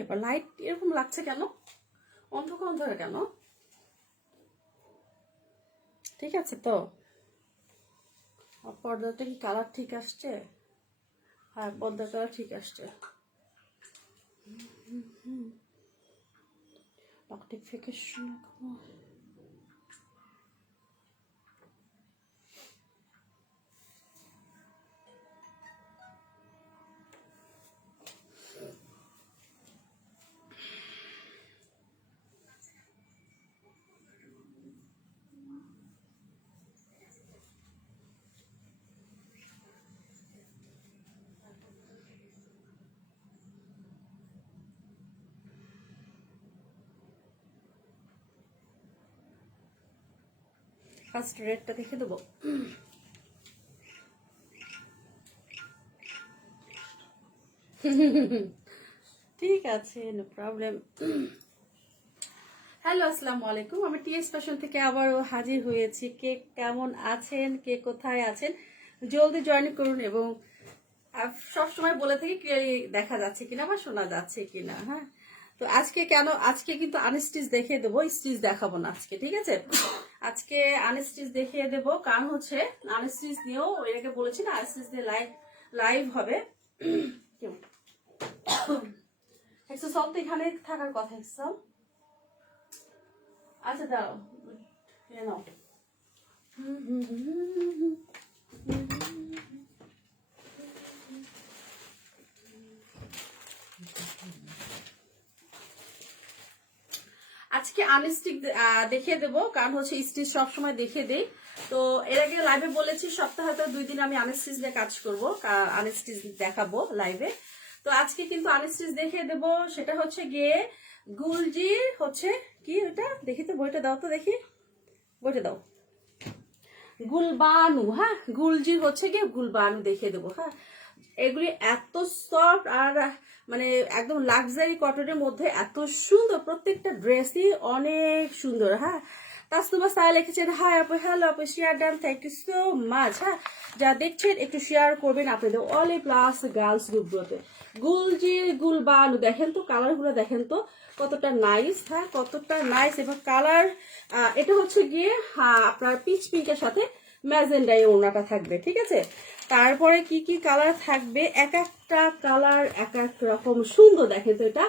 ব্যাপার, লাইট এরকম লাগছে কেন, অন্ধকার অন্ধকার কেন? ঠিক আছে তো? পর্দাটা কি কালার ঠিক আসছে? হ্যাঁ, পর্দার কালার ঠিক আসছে। নোটিফিকেশন এখনো ফার্স্ট রেডটা দেখে দেবো। ঠিক আছে, নো প্রবলেম। হ্যালো, আসসালামু আলাইকুম। আমি টিএস ফ্যাশন থেকে আবারও হাজির হয়েছি। কে কেমন আছেন, কে কোথায় আছেন, জলদি জয়েন করুন। এবং সবসময় বলে থাকি ক্লিয়ারলি দেখা যাচ্ছে কিনা বা শোনা যাচ্ছে কিনা। হ্যাঁ, তো আজকে কিন্তু আনস্টিচ দেখিয়ে দেবো, স্টিচ দেখাবো না আজকে, ঠিক আছে? আজকে আনস্টিচ দেখিয়ে দেবো, কারণ হচ্ছে আনস্টিচ নিয়েও এর আগে বলেছি না, আনস্টিচ দিয়ে লাইভ হবে। একশো সব তো এখানে থাকার কথা। একশো আচ্ছা দাঁড়াও, নাও। আজকে আনস্টিক দেখিয়ে দেবো, কারণ হচ্ছে স্টিচ সবসময় দেখিয়ে দেই। তো এর আগে লাইভে বলেছি সপ্তাহে তো 2 দিন আমি আনস্টিচ দিয়ে কাজ করবো, আনস্টিচ দেখাবো লাইভে। তো আজকে কিন্তু আনস্টিচ দেখিয়ে দেবো। সেটা হচ্ছে গিয়ে গুলজি হচ্ছে কি, ওটা দেখি তো, বইটা দাও তো দেখি, বইটা দাও। গুলবানু, হ্যাঁ, গুলজি হচ্ছে গিয়ে গুলবানু দেখিয়ে দেবো। হ্যাঁ, এগুলি এত সফট আর মানে একদম লাক্সারি কটনের মধ্যে এত সুন্দর, প্রত্যেকটা ড্রেসই অনেক সুন্দর। হ্যাঁ, কাস্টমার স্টাইল লিখেছেন, হাই আপু, হ্যালো আপু, share done, thank you so much. হ্যাঁ, যা দেখছেন একটু শেয়ার করবেন আপনাদের অল এ প্লাস গার্লস গ্রুপগুলোতে। গুলজি গুলবানু দেখেন তো, কালারগুলো দেখেন তো কতটা নাইস। হ্যাঁ, কতটা নাইস। এবং কালার এটা হচ্ছে গিয়ে আপনার পিচ পিঙ্কের সাথে ম্যাজেন্ডাই ওড়নাটা থাকবে, ঠিক আছে? তারপরে কি কি কালার থাকবে, এক একটা কালার এক এক রকম সুন্দর। দেখেন তো,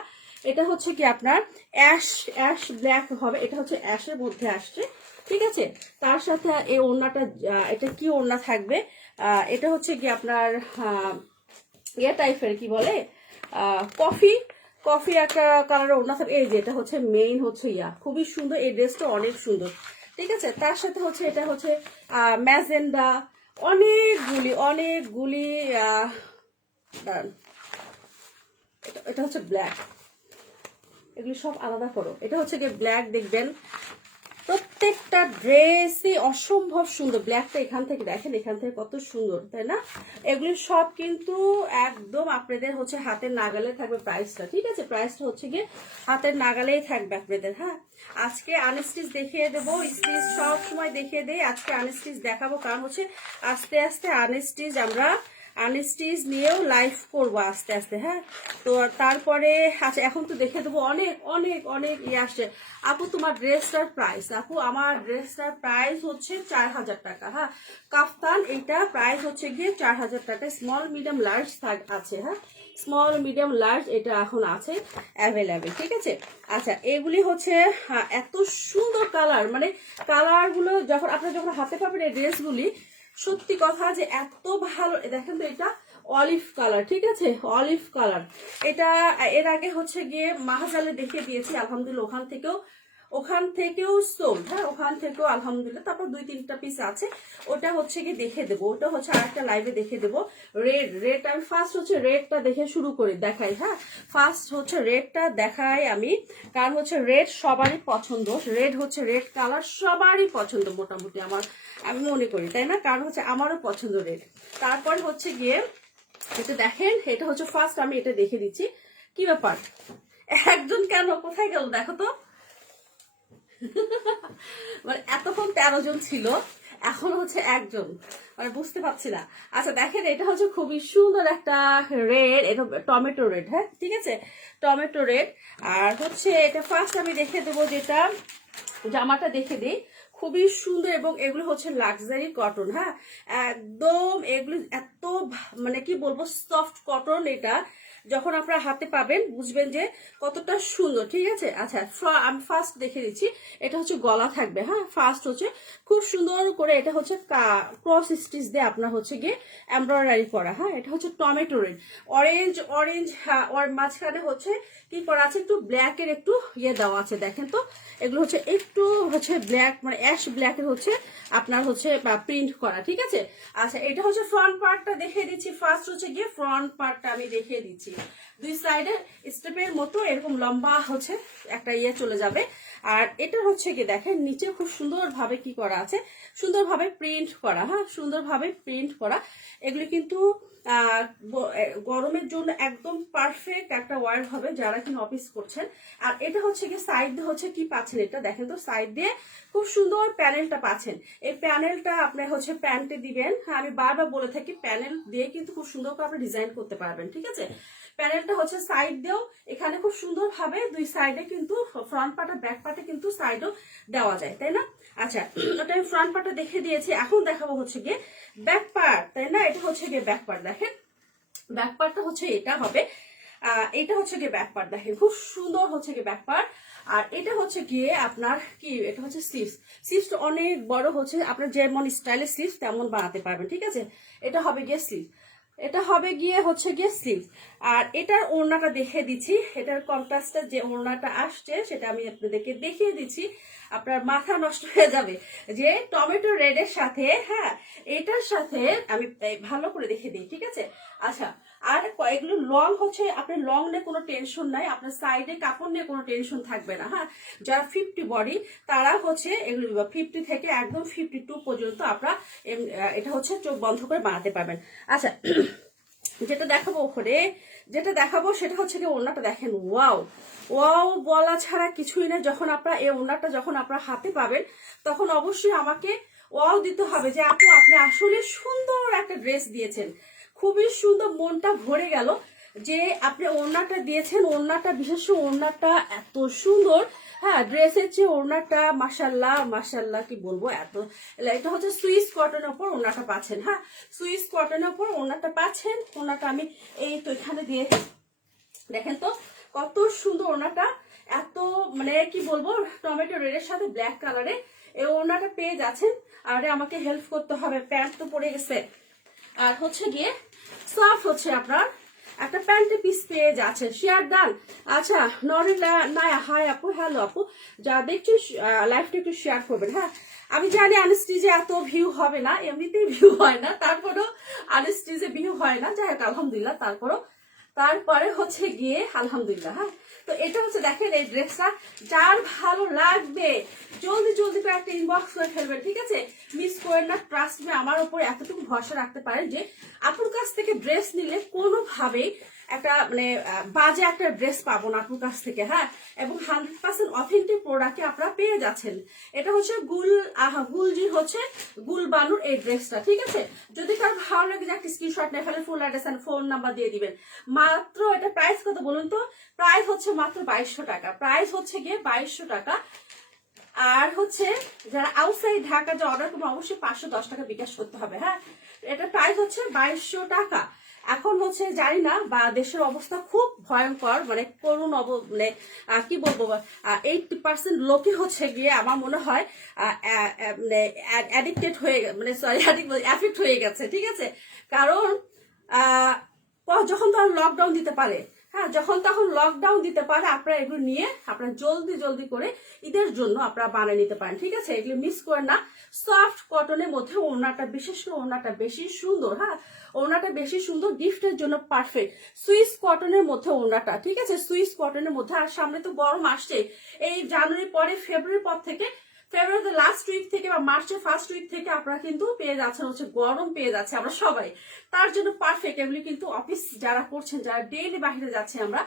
এটা হচ্ছে কি আপনার অ্যাশ ব্ল্যাক হবে, এটা হচ্ছে অ্যাশের মধ্যে আসছে, ঠিক আছে? তার সাথে এই ওড়নাটা, এটা কি ওড়না থাকবে, এটা হচ্ছে কি আপনার ইয়ে টাইপের, কি বলে, কফি কফি একটা কালারের ওড়না থাকবে। এই যে এটা হচ্ছে মেইন হচ্ছে খুবই সুন্দর, এই ড্রেসটা অনেক সুন্দর, ঠিক আছে? তার সাথে হচ্ছে এটা হচ্ছে ম্যাজেন্ডা, অনেকগুলি এটা হচ্ছে ব্ল্যাক, এগুলি সব আলাদা করো। এটা হচ্ছে গিয়ে ব্ল্যাক, দেখবেন প্রত্যেকটা ড্রেসই অসম্ভব সুন্দর। ব্ল্যাকটা এখান থেকে দেখেন, এখান থেকে কত সুন্দর, তাই না? এগুলি সব কিন্তু একদম আপনাদের হচ্ছে হাতের নাগালে থাকবে প্রাইসটা, ঠিক আছে? প্রাইসটা হচ্ছে গিয়ে হাতের নাগালেই থাকবে আপনাদের। হ্যাঁ, আজকে আনস্টিচ দেখিয়ে দেবো, স্টিচ সব সময় দেখিয়ে দেই, আজকে আনস্টিচ দেখাবো, কারণ হচ্ছে আস্তে আস্তে আনস্টিচ নিয়েও লাইভ করবো আস্তে আস্তে। হ্যাঁ, তো তারপরে আচ্ছা এখন তো দেখে দেবো, অনেক অনেক অনেক ইয়ে আসছে। আপু তোমার ড্রেসটার প্রাইস, আপু আমার ড্রেসটার প্রাইস হচ্ছে 4000 টাকা। হ্যাঁ, কাফতান এটা প্রাইস হচ্ছে গিয়ে 4000 টাকা। স্মল মিডিয়াম লার্জ আছে। হ্যাঁ, স্মল মিডিয়াম লার্জ এটা এখন আছে অ্যাভেলেবেল, ঠিক আছে? আচ্ছা, এগুলি হচ্ছে এত সুন্দর কালার, মানে কালারগুলো যখন হাতে পাবেন এই ড্রেসগুলি, সত্যি কথা যে এত ভালো। দেখেন তো, এটা অলিভ কালার, ঠিক আছে? Olive colour. এটা এর আগে হচ্ছে গিয়ে মাহাজালে দেখিয়ে দিয়েছি, আলহামদুলিল্লাহ ওখান থেকেও সোল্ড। হ্যাঁ, ওখান থেকেও আলহামদুলিল্লাহ। তারপর 2-3টা পিস আছে, ওটা হচ্ছে গিয়ে দেখে দেবো, ওটা হচ্ছে আরেকটা লাইভে দেখে দেবো। রেড আমি ফার্স্ট হচ্ছে রেডটা দেখে শুরু করি, দেখাই। হ্যাঁ, ফার্স্ট হচ্ছে রেডটা দেখাই আমি, কারণ হচ্ছে রেড সবারই পছন্দ। রেড কালার সবারই পছন্দ মোটামুটি, আমি মনে করি, তাই না? কারণ হচ্ছে আমারও পছন্দ রেড। তারপর হচ্ছে গিয়ে এটা দেখেন, এটা হচ্ছে ফার্স্ট, আমি এটা দেখে দিচ্ছি। কি ব্যাপার, একজন কেন কোথায় গেল দেখো তো? মানে এতক্ষণ 13 জন ছিল, এখন হচ্ছে একজন, মানে বুঝতে পারছি না। আচ্ছা দেখেন, এটা হচ্ছে খুবই সুন্দর একটা রেড, এটা টমেটো রেড, হ্যাঁ ঠিক আছে, টমেটো রেড। আর হচ্ছে এটা ফার্স্ট আমি দেখে দেবো, যেটা জামাটা দেখে দিই, খুবই সুন্দর এবং এগুলো হচ্ছে লাক্সারি কটন, হ্যাঁ একদম এগুলো এত মানে কি বলবো সফট কটন। এটা যখন আপনারা হাতে পাবেন বুঝবেন যে কতটা সুন্দর, ঠিক আছে। আচ্ছা আমি ফার্স্ট দেখে দিচ্ছি, এটা হচ্ছে গলা থাকবে, হ্যাঁ ফার্স্ট হচ্ছে খুব সুন্দর করে এটা হচ্ছে ক্রস স্টিচ দিয়ে আপনার হচ্ছে গিয়ে এমব্রয়ডারি করা, হ্যাঁ এটা হচ্ছে টমেটো রেড, অরেঞ্জ অরেঞ্জ, হ্যাঁ ওর মাঝখানে হচ্ছে কি করা আছে, একটু ব্ল্যাকের একটু ইয়ে দেওয়া আছে, দেখেন তো এগুলো হচ্ছে একটু হচ্ছে ব্ল্যাক, মানে অ্যাশ ব্ল্যাকের হচ্ছে আপনার হচ্ছে প্রিন্ট করা, ঠিক আছে। আচ্ছা এটা হচ্ছে ফ্রন্ট পার্টটা দেখিয়ে দিচ্ছি, ফার্স্ট হচ্ছে গিয়ে ফ্রন্ট পার্টটা আমি দেখিয়ে দিচ্ছি। দুই সাইডে স্টেপের মতো এরকম লম্বা হচ্ছে একটা ইয়ে চলে যাবে। আর এটা হচ্ছে গিয়ে দেখেন নিচে খুব সুন্দরভাবে কি করা আছে, সুন্দরভাবে প্রিন্ট করা, হ্যাঁ সুন্দরভাবে প্রিন্ট করা। এগুলি কিন্তু গরমের জন্য একদম পারফেক্ট একটা ওয়ার হবে যারা কিনা অফিস করছেন। আর এটা হচ্ছে গিয়ে সাইড দিয়ে হচ্ছে কি পাচ্ছেন, এটা দেখেন তো সাইড দিয়ে খুব সুন্দর প্যানেলটা পাচ্ছেন। এই প্যানেলটা আপনি হচ্ছে প্যান্টে দিবেন, হ্যাঁ আমি বারবার বলে থাকি প্যানেল দিয়ে কিন্তু খুব সুন্দর করে আপনি ডিজাইন করতে পারবেন, ঠিক আছে। প্যানেলটা হচ্ছে সাইড দিয়েও এখানে খুব সুন্দর ভাবে দুই সাইডে কিন্তু ফ্রন্ট পার্ট আর ব্যাক পার্টে কিন্তু সাইডও দেওয়া যায়, তাই না। আচ্ছা ওটা আমি ফ্রন্ট পার্টটা দেখে দিয়েছি, এখন দেখাবো হচ্ছে গিয়ে ব্যাক পার্ট, তাই না। এটা হচ্ছে গিয়ে ব্যাক পার্ট, দেখেন ব্যাক পার্টটা হচ্ছে এটা হবে, এটা হচ্ছে গিয়ে ব্যাক পার্ট, দেখেন খুব সুন্দর হচ্ছে গিয়ে ব্যাক পার্ট। আর এটা হচ্ছে গিয়ে আপনার কি, এটা হচ্ছে স্লিভস, স্লিভসটা অনেক বড় হচ্ছে, আপনার যেমন স্টাইলের স্লিভস তেমন বানাতে পারবেন, ঠিক আছে। এটা হবে গিয়ে স্লিভ, এটা হবে গিয়ে হচ্ছে গিয়ে স্লিভ। আর এটার ওড়নাটা দেখিয়ে দিচ্ছি, এটার কন্ট্রাস্টে যে ওড়নাটা আসছে সেটা আমি আপনাদেরকে দেখিয়ে দিচ্ছি, আপনার মাথা নষ্ট হয়ে যাবে যে টমেটো রেডের সাথে, হ্যাঁ এটার সাথে আমি ভালো করে দেখিয়ে দিই, ঠিক আছে। আচ্ছা আর এগুলো লং হচ্ছে, আপনার লং নিয়ে কোনো টেনশন নাই, আপনার সাইডে কাপড় নিয়ে কোনো টেনশন থাকবে না, হ্যাঁ যারা 50 বডি তারা হচ্ছে এগুলো 50 থেকে একদম 52 পর্যন্ত আপনারা এটা হচ্ছে চোখ বন্ধ করে বানাতে পারবেন। আচ্ছা যেটা দেখাবো ওখানে, যেটা দেখাবো সেটা হচ্ছে কি ওড়নাটা দেখেন, ওয়াও ওয়াও বলা ছাড়া কিছুই না। যখন আপনারা এই ওড়নাটা যখন আপনারা হাতে পাবেন তখন অবশ্যই আমাকে ওয়াও দিতে হবে যে আপু আপনি আসলে সুন্দর একটা ড্রেস দিয়েছেন, খুবই সুন্দর, মনটা ভরে গেল যে আপনি ওড়নাটা দিয়েছেন। ওড়নাটা বিশেষ করে ওড়নাটা এত সুন্দর, হ্যাঁ ড্রেসের চেয়ে ওড়নাটা মাশাল্লাহ মাশাল্লাহ কি বলবো এত, এটা হচ্ছে সুইস কটনের উপর ওড়নাটা পাচ্ছেন, হ্যাঁ সুইস কটনের উপর ওড়নাটা পাচ্ছেন। ওড়নাটা আমি এই তো এখানে দিয়ে দেখেন তো কত সুন্দর ওড়নাটা, এত মানে কি বলবো টমেটো রেডের সাথে ব্ল্যাক কালারে এই ওড়নাটা পেয়ে যাচ্ছেন। আর আমাকে হেল্প করতে হবে, প্যান্ট তো পরে গেছে। আর হচ্ছে গিয়ে সাফ হচ্ছে আপনার একটা প্যান্টের পিস পেয়ে যাচ্ছে, শেয়ার ডান। আচ্ছা নরিলা নায়া, হাই আপু, হ্যালো আপু, যা দেখছি লাইভটা একটু শেয়ার করবেন, হ্যাঁ আমি জানি আনস্টিজে এত ভিউ হবে না, এমনিতেই ভিউ হয় না, তারপরেও আনস্টিজে ভিউ হয় না, যাই হোক আলহামদুলিল্লাহ। তারপরে হচ্ছে গিয়ে আলহামদুলিল্লাহ, হ্যাঁ তো এটা হচ্ছে দেখেন এই ড্রেসটা যার ভালো লাগবে জলদি জলদি করে একটা ইনবক্স করে ফেলবেন, ঠিক আছে মিস করেন না। ট্রাস্ট মে আমার উপর এতটুকু ভরসা রাখতে পারেন যে আপুর কাছ থেকে ড্রেস নিলে কোনোভাবেই একটা মানে বাজে একটা ড্রেস পাবো না আপুর কাছ থেকে, হ্যাঁ এবং 100% অথেন্টিক প্রোডাক্টে আপনারা পেয়ে যাচ্ছেন। এটা হচ্ছে গুলজি হচ্ছে গুল বানুর এই ড্রেসটা, ঠিক আছে। যদি কারো ভালো লাগে যে একটা স্ক্রিনশট নিয়ে ফেলে full address and phone number দিয়ে দিবেন। মাত্র এটা প্রাইস কত বলুন তো, প্রাইস হচ্ছে মাত্র 2200 টাকা, প্রাইস হচ্ছে গিয়ে 2200 টাকা। আর হচ্ছে যারা আউটসাইড ঢাকা যে অর্ডার করবো অবশ্যই 510 টাকা বিকাশ করতে হবে, হ্যাঁ এটা প্রাইস হচ্ছে 2200 টাকা। এখন হচ্ছে জানি না বা দেশের অবস্থা খুব ভয়ঙ্কর, মানে করুণ মানে কি বলবো 80% লোকে হচ্ছে গিয়ে আমার মনে হয় মানে অ্যাডিক্টেড হয়ে মানে সরি অ্যাফেক্ট হয়ে গেছে, ঠিক আছে। কারণ যখন তখন লকডাউন দিতে পারে, হ্যাঁ যখন তখন লকডাউন দিতে পারে, আপনারা এগুলো নিয়ে আপনারা জলদি জলদি করে ঈদের জন্য আপনারা বানিয়ে নিতে পারেন, ঠিক আছে এগুলো মিস করেন না। সফট কটনের মধ্যে ওড়নাটা, বিশেষ করে ওড়নাটা বেশি সুন্দর, হ্যাঁ ওড়নাটা বেশি সুন্দর, গিফটের জন্য পারফেক্ট। সুইস কটনের মধ্যে ওড়নাটা, ঠিক আছে সুইস কটনের মধ্যে। আর সামনে তো গরম আসছে, এই জানুয়ারি পরে ফেব্রুয়ারির পর থেকে, ফেব্রুয়ারি লাস্ট উইক থেকে বা মার্চের ফার্স্ট উইক থেকে আপনারা কিন্তু পেয়ে যাচ্ছেন হচ্ছে গরম পেয়ে যাচ্ছে আমরা সবাই, তার জন্য পারফেক্ট। এগুলি কিন্তু অফিস যারা করছেন, যারা ডেইলি বাহিরে যাচ্ছে আমরা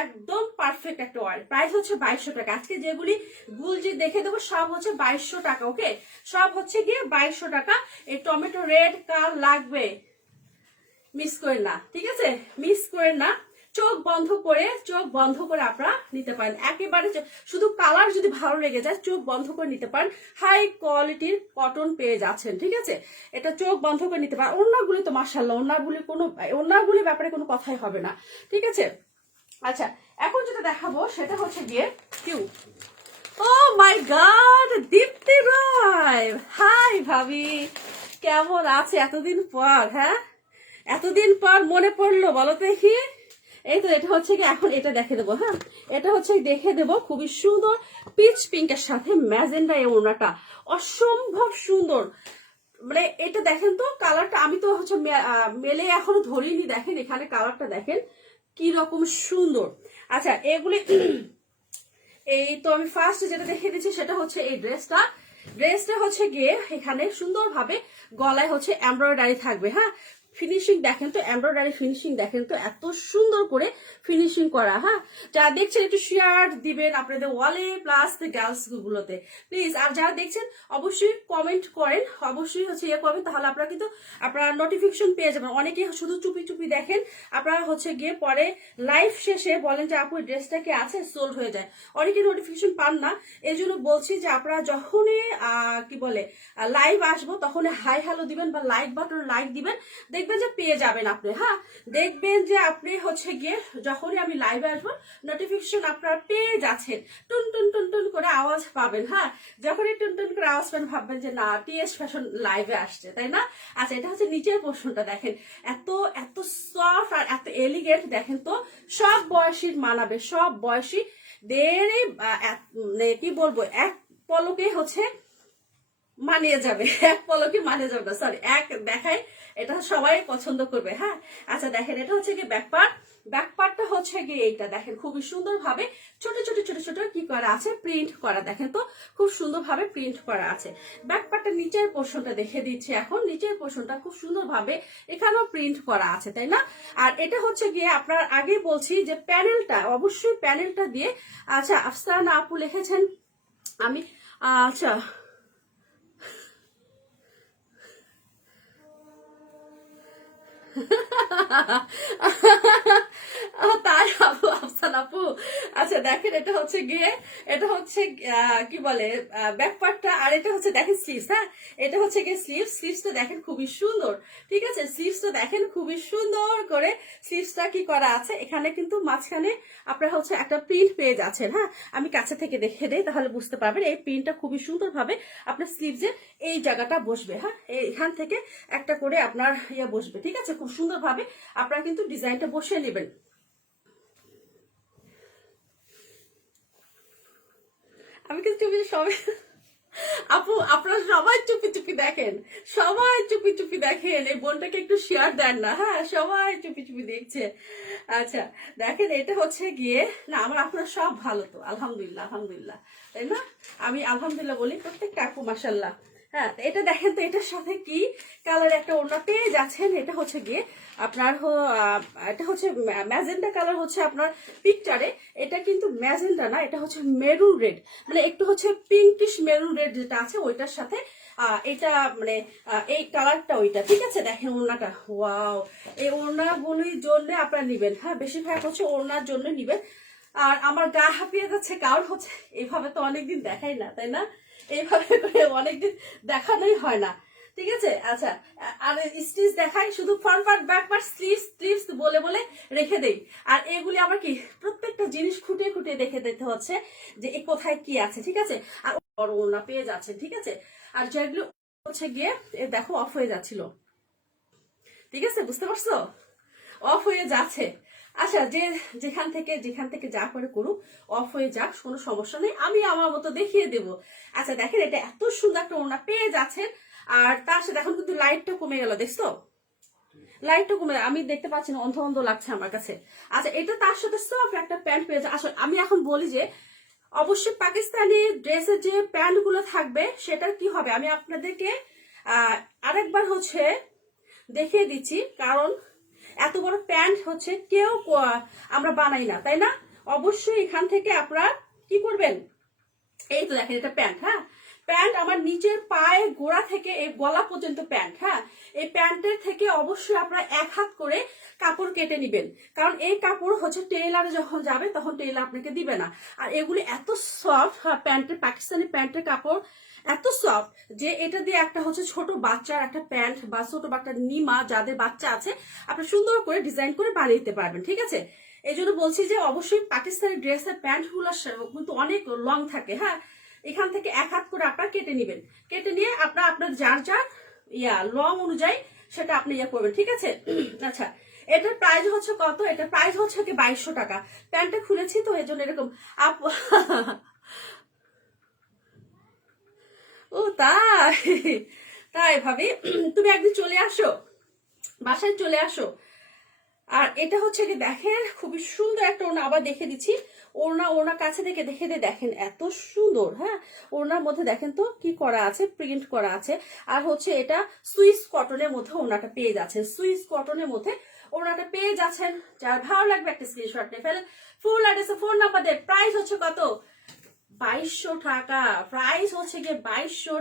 একদম পারফেক্ট একটা ওয়ার। প্রাইস হচ্ছে 2200 টাকা। আজকে যেগুলি গুলজি দেখে দেবো সব হচ্ছে 2200 টাকা। ওকে, সব হচ্ছে গিয়ে 2200 টাকা। এই টমেটো রেড কার লাগবে, মিস করেন না, ঠিক আছে, মিস করেন না। চোখ বন্ধ করে আপনারা নিতে পারেন। একেবারে শুধু কালার যদি ভালো লেগে যায় চোখ বন্ধ করে নিতে পারেন। হাই কোয়ালিটির কটন পেয়ে যাচ্ছেন, ঠিক আছে, এটা চোখ বন্ধ করে নিতে পারেন। ওড়নাগুলি তো মাশাআল্লাহ, ওড়নাগুলির ব্যাপারে কোনো কথাই হবে না, ঠিক আছে। আচ্ছা, এখন যেটা দেখাবো সেটা হচ্ছে গিয়ে কিউ। ও মাই গড, দীপ্তি রায়, হাই ভাবি, কেমন আছে এতদিন পর? হ্যাঁ, এতদিন পর মনে পড়লো, বলো তো দেখি। এই তো এটা হচ্ছে কি, এখন এটা দেখে দেবো। হ্যাঁ, এটা হচ্ছে দেখে দেবো, খুবই সুন্দর পিচ পিঙ্কের সাথে ম্যাজেন্ডা এই ওড়নাটা অসম্ভব সুন্দর। মানে এটা দেখেন তো কালারটা, আমি তো হচ্ছে মেলে এখনো ধরিনি, দেখেন এখানে কালারটা দেখেন কি রকম সুন্দর। আচ্ছা, এগুলি এই তো আমি ফার্স্ট যেটা দেখে দিচ্ছি সেটা হচ্ছে এই ড্রেসটা হচ্ছে গিয়ে এখানে সুন্দরভাবে গলায় হচ্ছে এমব্রয়ডারি থাকবে। হ্যাঁ, ফিনিশিং দেখেন তো, এমব্রয়ডারি ফিনিশিং দেখেন তো, এত সুন্দর করে ফিনিশিং করা। হ্যাঁ, যারা দেখছেন একটু শেয়ার দিবেন আপনাদের ওয়ালে প্লাস গার্লস গুলোতে প্লিজ। আর যারা দেখছেন অবশ্যই কমেন্ট করেন, অবশ্যই হচ্ছে ইয়ে করবেন, তাহলে আপনারা কিন্তু আপনারা নোটিফিকেশন পেয়ে যাবেন। অনেকে শুধু চুপি চুপি দেখেন, আপনারা হচ্ছে গিয়ে পরে লাইভ শেষে বলেন যে আপু ড্রেসটা কি আছে, সোল্ড হয়ে যায়, অনেকে নোটিফিকেশন পান না। এই জন্য বলছি যে আপনারা যখনই কি বলে লাইভ আসবো তখন হাই হ্যালো দিবেন বা লাইক বাটন লাইক দিবেন, দেখবেন যে পেয়ে যাবেন আপনি। হ্যাঁ, দেখবেন যে আপনি হচ্ছে গিয়ে যখনই আমি লাইভে আসবো নোটিফিকেশন আপনারা পেয়ে যাচ্ছেন, টুন টুন টুন টুন করে আওয়াজ পাবেন। হ্যাঁ, যখনই টুন টুন করে আওয়াজ পাবেন ভাববেন যে না টিএস ফ্যাশন লাইভে আসছে, তাই না? আচ্ছা, এটা হচ্ছে নিচের পোর্শনটা দেখেন, এত এত সফট আর এত এলিগেন্ট, দেখেন তো সব বয়সীর মানাবে, সব বয়সী দেরই কি বলবো, এক পলকে হচ্ছে মানিয়ে যাবে, এক পলকে মানিয়ে যাবে না, সরি, এক দেখাই এটা সবাই পছন্দ করবে। হ্যাঁ, আচ্ছা দেখেন এটা হচ্ছে গিয়ে ব্যাকপার্টটা হচ্ছে গিয়ে এইটা দেখেন খুবই সুন্দর ভাবে ছোট ছোট ছোট ছোট কি করা আছে, প্রিন্ট করা, দেখেন তো খুব সুন্দর ভাবে প্রিন্ট করা আছে। ব্যাকপার্টটা নিচের পোর্শনটা দেখে দিচ্ছি, এখন নিচের পোর্শনটা খুব সুন্দর ভাবে এখানেও প্রিন্ট করা আছে, তাই না? আর এটা হচ্ছে গিয়ে আপনার আগে বলছি যে প্যানেলটা, অবশ্যই প্যানেলটা দিয়ে, আচ্ছা আফসানা আপু লিখেছেন, আমি আচ্ছা তাই আপু, আফসান আপু, আচ্ছা দেখেন এটা হচ্ছে গিয়ে, এটা হচ্ছে কি বলে ব্যাকপার্টটা, আর এটা হচ্ছে দেখেন স্লিভস। হ্যাঁ, এটা হচ্ছে গিয়ে স্লিভসটা দেখেন খুবই সুন্দর, ঠিক আছে, স্লিভসটা দেখেন খুবই সুন্দর করে স্লিভসটা কি করা আছে, এখানে কিন্তু মাঝখানে আপনারা হচ্ছে একটা প্রিন্ট পেয়ে যাচ্ছেন। হ্যাঁ, আমি কাছে থেকে দেখে দেই তাহলে বুঝতে পারবেন, এই প্রিন্টটা খুবই সুন্দর ভাবে আপনার স্লিভসের এই জায়গাটা বসবে। হ্যাঁ, এখান থেকে একটা করে আপনার ইয়ে বসবে, ঠিক আছে, খুব সুন্দর ভাবে আপনারা কিন্তু ডিজাইনটা বসিয়ে নেবেন। আমি কিন্তু সবাই আপু আপনারা সবাই চুপি চুপি দেখেন, সবাই চুপি চুপি দেখেন, এই বোনটাকে একটু শেয়ার দেন না। হ্যাঁ, সবাই চুপি চুপি দেখছে। আচ্ছা দেখেন এটা হচ্ছে গিয়ে, না আমার আপনার সব ভালো তো, আলহামদুলিল্লাহ আলহামদুলিল্লাহ, তাই না? আমি আলহামদুলিল্লাহ বলি প্রত্যেকটা আপু মাশাল্লাহ। হ্যাঁ, এটা দেখেন তো এটার সাথে কি কালার একটা ওড়না পেয়ে যাচ্ছেন, এটা হচ্ছে গিয়ে আপনার এটা হচ্ছে ম্যাজেন্ডা কালার হচ্ছে আপনার পিকচারে, এটা কিন্তু ম্যাজেন্ডা না, এটা হচ্ছে মেরুন রেড, মানে একটু হচ্ছে পিঙ্কিশ মেরুন রেড যেটা আছে ওইটার সাথে এটা মানে এই কালারটা ওইটা, ঠিক আছে। দেখেন ওড়নাটা, ওয়াও, এই ওড়নাগুলির জন্য আপনারা নিবেন। হ্যাঁ, বেশিরভাগ হচ্ছে ওড়নার জন্য নিবেন। আর আমার গা হাঁপিয়ে যাচ্ছে, কারণ হচ্ছে এইভাবে তো অনেকদিন দেখাই না, তাই না? এইভাবে করে অনেকদিন দেখানোই হয় না, ঠিক আছে। আচ্ছা, আর স্টিচ দেখাই শুধু front part back part sleeves বলে বলে রেখে দেই। আর এগুলি আবার কি প্রত্যেকটা জিনিস খুঁটিয়ে খুঁটিয়ে দেখে দিতে হচ্ছে যে এ কোথায় কি আছে, ঠিক আছে। আর বড় ওড়না পেয়ে যাচ্ছে, ঠিক আছে। আর যেগুলো হচ্ছে গিয়ে দেখো অফ হয়ে যাচ্ছিল, ঠিক আছে, বুঝতে পারছো, অফ হয়ে যাচ্ছে। আচ্ছা, যেখান থেকে যা করে করুক, অফ হয়ে যাক, কোনো সমস্যা নেই, আমি আমার মতো দেখিয়ে দেবো। আচ্ছা দেখেন এটা এত সুন্দর একটা ওড়না পেয়ে যাচ্ছেন। আর তার সাথে এখন কিন্তু লাইটটা কমে গেল, দেখছো লাইটটা কমে, আমি দেখতে পাচ্ছি না, অন্ধ অন্ধ লাগছে আমার কাছে। আচ্ছা, এটা তার সাথে সফট একটা প্যান্ট পেয়ে যাচ্ছে। আসলে আমি এখন বলি যে অবশ্যই পাকিস্তানি ড্রেসের যে প্যান্ট গুলো থাকবে সেটার কি হবে আমি আপনাদেরকে আরেকবার হচ্ছে দেখিয়ে দিচ্ছি, কারণ এত বড় প্যান্ট হচ্ছে কেউ আমরা বানাই না, তাই না? অবশ্যই এখান থেকে আপনারা কি করবেন, এই তো দেখেন এটা প্যান্ট, হ্যাঁ প্যান্ট আমার নিচের পায়ে গোড়া থেকে এই গলা পর্যন্ত প্যান্ট, হ্যাঁ এই প্যান্টের থেকে অবশ্যই আপনারা 1 হাত করে কাপড় কেটে নিবেন, কারণ এই কাপড় হচ্ছে টেইলারে যখন যাবে তখন টেইলার আপনাকে দিবে না। আর এগুলি এত সফট, প্যান্টের পাকিস্তানি প্যান্টের কাপড় এত সফট যে এটা দিয়ে একটা হচ্ছে ছোট বাচ্চার একটা প্যান্ট বা ছোট বাচ্চা নিমা যাদের বাচ্চা আছে আপনি সুন্দর করে ডিজাইন করে বানিয়ে দিতে পারবেন, ঠিক আছে? এই জন্য বলছি যে অবশ্যই পাকিস্তানি ড্রেসের প্যান্ট গুলো কিন্তু অনেক লং থাকে, হ্যাঁ এখান থেকে 1 হাত করে আপনারা কেটে নিবেন, কেটে নিয়ে আপনার যার যার লং অনুযায়ী সেটা আপনি করবেন, ঠিক আছে? আচ্ছা এটার প্রাইস হচ্ছে কত? এটার প্রাইস হচ্ছে কি 2200 টাকা। প্যান্টটা খুলেছি তো এই জন্য এরকম ও তাই তাই ভাবি, তুমি একদিন চলে আসো, বাসায় চলে আসো। আর এটা হচ্ছে কি দেখেন খুবই সুন্দর একটা ওড়না, আবার দেখে দিচ্ছি ওড়না কাছে থেকে দেখে দিয়ে দেখেন এত সুন্দর, হ্যাঁ ওড়নার মধ্যে দেখেন তো কি করা আছে, প্রিন্ট করা আছে। আর হচ্ছে এটা সুইস কটনের মধ্যে ওড়নাটা পেয়ে যাচ্ছেন, সুইস কটনের মধ্যে ওড়নাটা পেয়ে যাচ্ছেন। যার ভালো লাগবে একটা স্ক্রিনশট নিয়ে ফেলেন, ফুল অ্যাড্রেসে ফোন নাম্বার দেন। প্রাইস হচ্ছে কত? 2200 টাকা। প্রাইস হচ্ছে গিয়ে 2200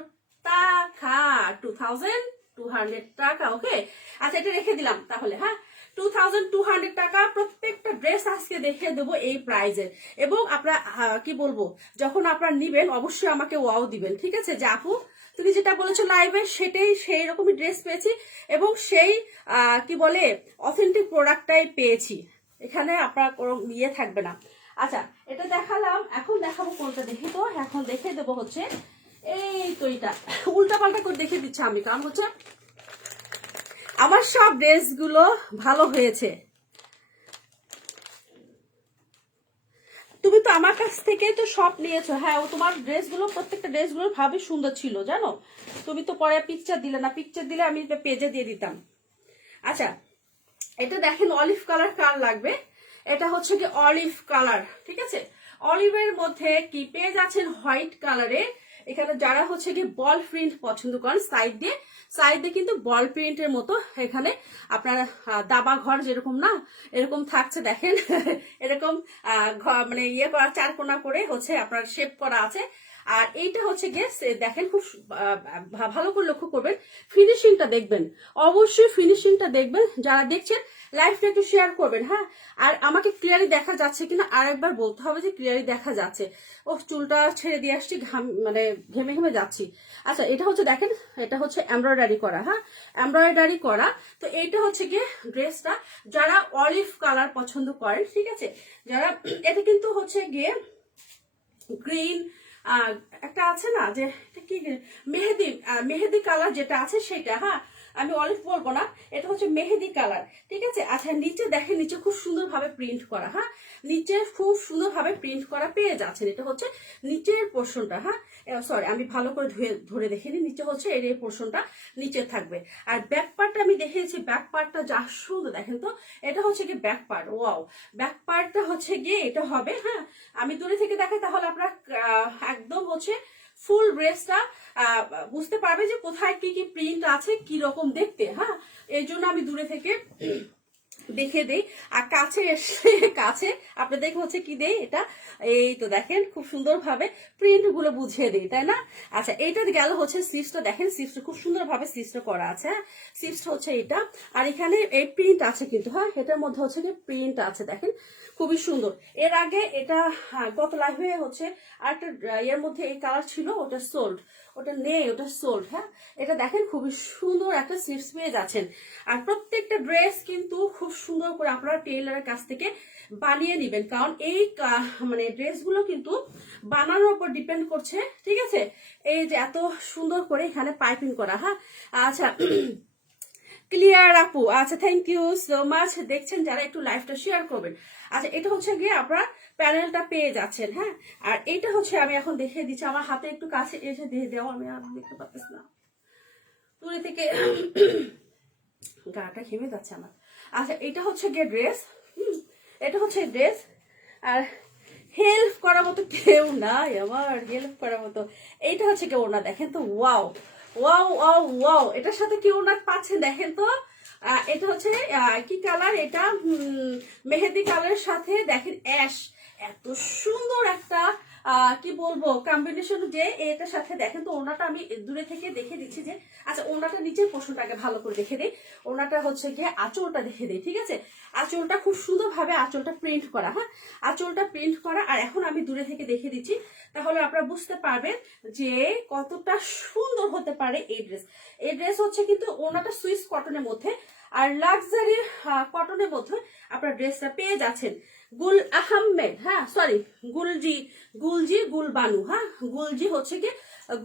টাকা, 2200 টাকা। ওকে আচ্ছা এটা রেখে দিলাম তাহলে, হ্যাঁ 2200 টাকা। প্রত্যেকটা ড্রেস আজকে দেখে দেবো এই প্রাইজের। এবং আপনারা কি বলবো, যখন আপনারা নিবেন অবশ্যই আমাকে ওয়াও দিবেন, ঠিক আছে? যে আপু তুমি যেটা বলেছো লাইভে সেটাই, সেই রকমই ড্রেস পেয়েছি এবং সেই কি বলে অথেন্টিক প্রোডাক্টটাই পেয়েছি, এখানে আপনার কোনো থাকবে না। আচ্ছা এটা দেখালাম, এখন দেখাবো কোনটা দেখি তো, এখন দেখে দেবো হচ্ছে এই তো এটা উল্টা পাল্টা করে দেখে দিচ্ছি আমি, কারণ হচ্ছে আমার সব ড্রেসগুলো ভালো হয়েছে। তুমি তো আমার কাছ থেকে তো সব নিয়েছো, হ্যাঁ ও তোমার ড্রেসগুলো প্রত্যেকটা ড্রেসগুলো ভাবে সুন্দর ছিল জানো, তুমি তো পরে পিকচার দিলে না, পিকচার দিলে আমি পেজে দিয়ে দিতাম। আচ্ছা এটা দেখেন অলিভ কালার কার লাগবে, এটা হচ্ছে কি অলিভ কালার, ঠিক আছে? অলিভের মধ্যে কি পেয়ে যাচ্ছেন হোয়াইট কালারে। এখানে যারা হচ্ছে কি বল প্রিন্ট পছন্দ করেন সাইড দিয়ে কিন্তু বল প্রিন্টের মতো এখানে আপনার দাবা ঘর যেরকম না এরকম থাকছে দেখেন এরকম মানে করা চারকোনা করে হচ্ছে আপনার শেপ করা আছে। আর এইটা হচ্ছে গিয়ে দেখেন খুব ভালো করে লক্ষ্য করবেন, ফিনিশিংটা দেখবেন, অবশ্যই ফিনিশিংটা দেখবেন। যারা দেখছেন লাইভটা একটু শেয়ার করবেন, হ্যাঁ। আর আমাকে ক্লিয়ারলি দেখা যাচ্ছে কিনা আর একবার বলতে হবে যে ক্লিয়ারলি দেখা যাচ্ছে। ও চুলটা ছেড়ে দিয়ে আসছি, মানে ঘেমে যাচ্ছি। আচ্ছা এটা হচ্ছে দেখেন, এটা হচ্ছে এমব্রয়ডারি করা, হ্যাঁ এমব্রয়ডারি করা। তো এইটা হচ্ছে গিয়ে ড্রেসটা যারা অলিভ কালার পছন্দ করেন, ঠিক আছে, যারা এটা কিন্তু হচ্ছে গিয়ে গ্রিন একটা আছে না যে কি মেহেদি কালার যেটা আছে সেটা, হ্যাঁ আমি অলিভ বলবো না, এটা হচ্ছে মেহেদি কালার, ঠিক আছে? আচ্ছা নিচে দেখেন, নিচে খুব সুন্দর ভাবে প্রিন্ট করা, হ্যাঁ নিচে খুব সুন্দর ভাবে প্রিন্ট করা পেয়ে যাচ্ছেন। এটা হচ্ছে নিচের পোর্শনটা, হ্যাঁ সরি আমি ভালো করে ধরে দেখিনি, নিচে হচ্ছে এর এই পোর্শনটা নিচে থাকবে। আর ব্যাক পার্টটা আমি দেখেছি, ব্যাক পার্টটা যা সুন্দর দেখেন তো, এটা হচ্ছে কি ব্যাক পার্ট, ওয়াও ব্যাক পার্টটা হচ্ছে গিয়ে এটা হবে, হ্যাঁ আমি দূরে থেকে দেখাই তাহলে আপনারা একদম হচ্ছে ফুল ড্রেসটা বুঝতে পারবে যে কোথায় কি কি প্রিন্ট আছে, কি রকম দেখতে, হ্যাঁ এই জন্য আমি দূরে থেকে দেখে দেই। আর কাছে এসে কাছে আপনাদের হচ্ছে কি দেই, এটা এই তো দেখেন খুব সুন্দর ভাবে প্রিন্ট গুলো বুঝিয়ে দিই, তাই না? আচ্ছা এইটা গেল হচ্ছে স্লিভসটা, দেখেন স্লিভসটা খুব সুন্দর ভাবে স্লিভসটা করা আছে, হ্যাঁ স্লিভসটা হচ্ছে এটা। আর এখানে এই প্রিন্ট আছে কিন্তু, হ্যাঁ এটার মধ্যে হচ্ছে কি প্রিন্ট আছে দেখেন খুবই সুন্দর। এর আগে এটা গত লাইভে হচ্ছে আরেকটা এর মধ্যে এই কালার ছিল, ওটা সোল্ড, ওটা নেই, ওটা সোল্ড, হ্যাঁ এটা দেখেন খুবই সুন্দর একটা স্লিভস পেয়ে যাচ্ছেন। আর প্রত্যেকটা ড্রেস কিন্তু খুব সুন্দর করে আপনারা টেইলারের কাছ থেকে বানিয়ে নেবেন, কারণ এই মানে ড্রেসগুলো কিন্তু বানানোর উপর ডিপেন্ড করছে, ঠিক আছে? এই যে এত সুন্দর করে এখানে পাইপিং করা, হ্যাঁ আচ্ছা ক্লিয়ার আপু, আচ্ছা থ্যাংক ইউ সো মাচ। দেখছেন যারা একটু লাইভটা শেয়ার করবেন। আচ্ছা এটা হচ্ছে গিয়ে আপনারা প্যানেলটা পেয়ে যাচ্ছেন, হ্যাঁ আর এটা হচ্ছে আমি এখন দেখিয়ে দিচ্ছি, আমার হাতে একটু কাছে এসে দিয়ে দেওয়া, আমি আর দেখতে পাচ্ছি না দূরে থেকে গাটা ঘেমে যাচ্ছে আমার। আচ্ছা এটা হচ্ছে গিয়ে ড্রেস, এটা হচ্ছে ড্রেস। আর হেল্প করার মতো কেউ নাই আমার, হেল্প করার মতো। এইটা হচ্ছে কেউ না, দেখেন তো ওয়াও ওয়াও ওয়াও ওয়াও, এটার সাথে কেউ না পাচ্ছেন দেখেন তো, এটা হচ্ছে কি কালার, এটা মেহেদি কালারের সাথে দেখেন অ্যাশ, এত সুন্দর একটা কি বলবো কম্বিনেশন, যে এটার সাথে দেখেন তো ওনাটা আমি দূরে থেকে দেখে দিচ্ছি যে, আচ্ছা ওনাটা নিচের পোর্শনটাকে ভালো করে দেখে দিই, ওনাটা হচ্ছে গিয়ে আঁচলটা দেখে দিই, ঠিক আছে। আঁচলটা খুব সুন্দরভাবে আঁচলটা প্রিন্ট করা, হ্যাঁ আঁচলটা প্রিন্ট করা। আর এখন আমি দূরে থেকে দেখে দিচ্ছি, তাহলে আপনারা বুঝতে পারবেন যে কতটা সুন্দর হতে পারে এই ড্রেস। এই ড্রেস হচ্ছে কিন্তু ওনাটা সুইস কটনের মধ্যে, আর লাক্সারি কটনের মধ্যে আপনার ড্রেসটা পেয়ে যাচ্ছেন। গুল আহমেদ, হ্যাঁ সরি গুলবানু, হ্যাঁ গুলজি হচ্ছে কি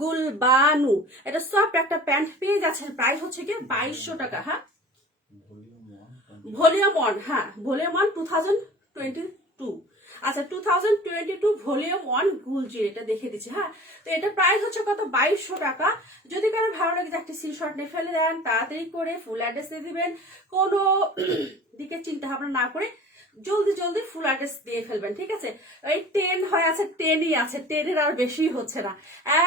গুলবানু, এটা সফট একটা প্যান্ট পেয়ে যাচ্ছেন। প্রাইস হচ্ছে কি 2200 টাকা, হ্যাঁ ভলিউম 1, হ্যাঁ ভলিউম 1 2022, আচ্ছা 2022 ভলিউম 1 গুলজি, এটা দেখে দিচ্ছি, হ্যাঁ। তো এটা প্রাইস হচ্ছে কত, 2200 টাকা। যদি কারো ভালো লাগে যে একটা স্ক্রিনশট নিয়ে ফেলে দেন, তাড়াতাড়ি করে ফুল অ্যাড্রেস দিয়ে দিবেন, কোনো দিকে চিন্তা ভাবনা না করে জলদি জলদি ফুল অ্যাড্রেস দিয়ে ফেলবেন, ঠিক আছে। এই 10 হয়ে আছে, 10ই আছে, 10-এর আর বেশি হচ্ছে না,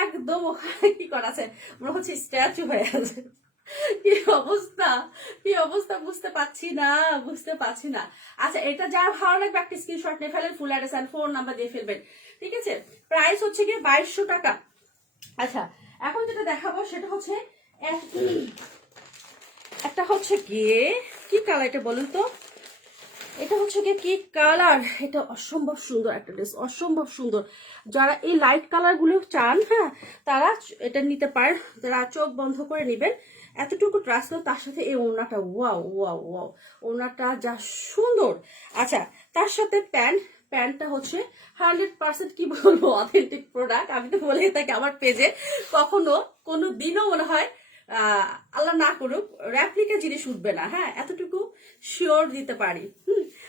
একদম ওখানে কি করা আছে মনে হচ্ছে স্ট্যাচু হয়ে আছে। কি অবস্থা, কি অবস্থা, বুঝতে পারছি না। আচ্ছা এটা যার ভালো লাগবে একটা স্ক্রিনশট নিয়ে ফেলেন, full address and phone number দিয়ে ফেলবেন, ঠিক আছে। প্রাইস হচ্ছে গিয়ে 2200 টাকা। আচ্ছা এখন যেটা দেখাবো সেটা হচ্ছে একটা হচ্ছে গিয়ে কি কালার, এটা বলুন তো, এটা হচ্ছে গিয়ে কি কালার, এটা অসম্ভব সুন্দর একটা ড্রেস, অসম্ভব সুন্দর। যারা এই লাইট কালার গুলো চান, হ্যাঁ তারা এটা নিতে পারেন, যারা চোখ বন্ধ করে নেবেন, এতটুকু ট্রাস্ট, তার সাথে এই ওড়নাটা, ওয়াও ওয়াও ওয়াও, ওড়নাটা যা সুন্দর। আচ্ছা তার সাথে প্যান্টটা হচ্ছে 100% কি বলবো অথেন্টিক প্রোডাক্ট। আমি তো বলে থাকি আমার পেজে, কখনো কোনো দিনও মনে হয় আল্লাহ না করুক রেপ্লিকা জিনিস উঠবে না, হ্যাঁ এতটুকু শিওর দিতে পারি।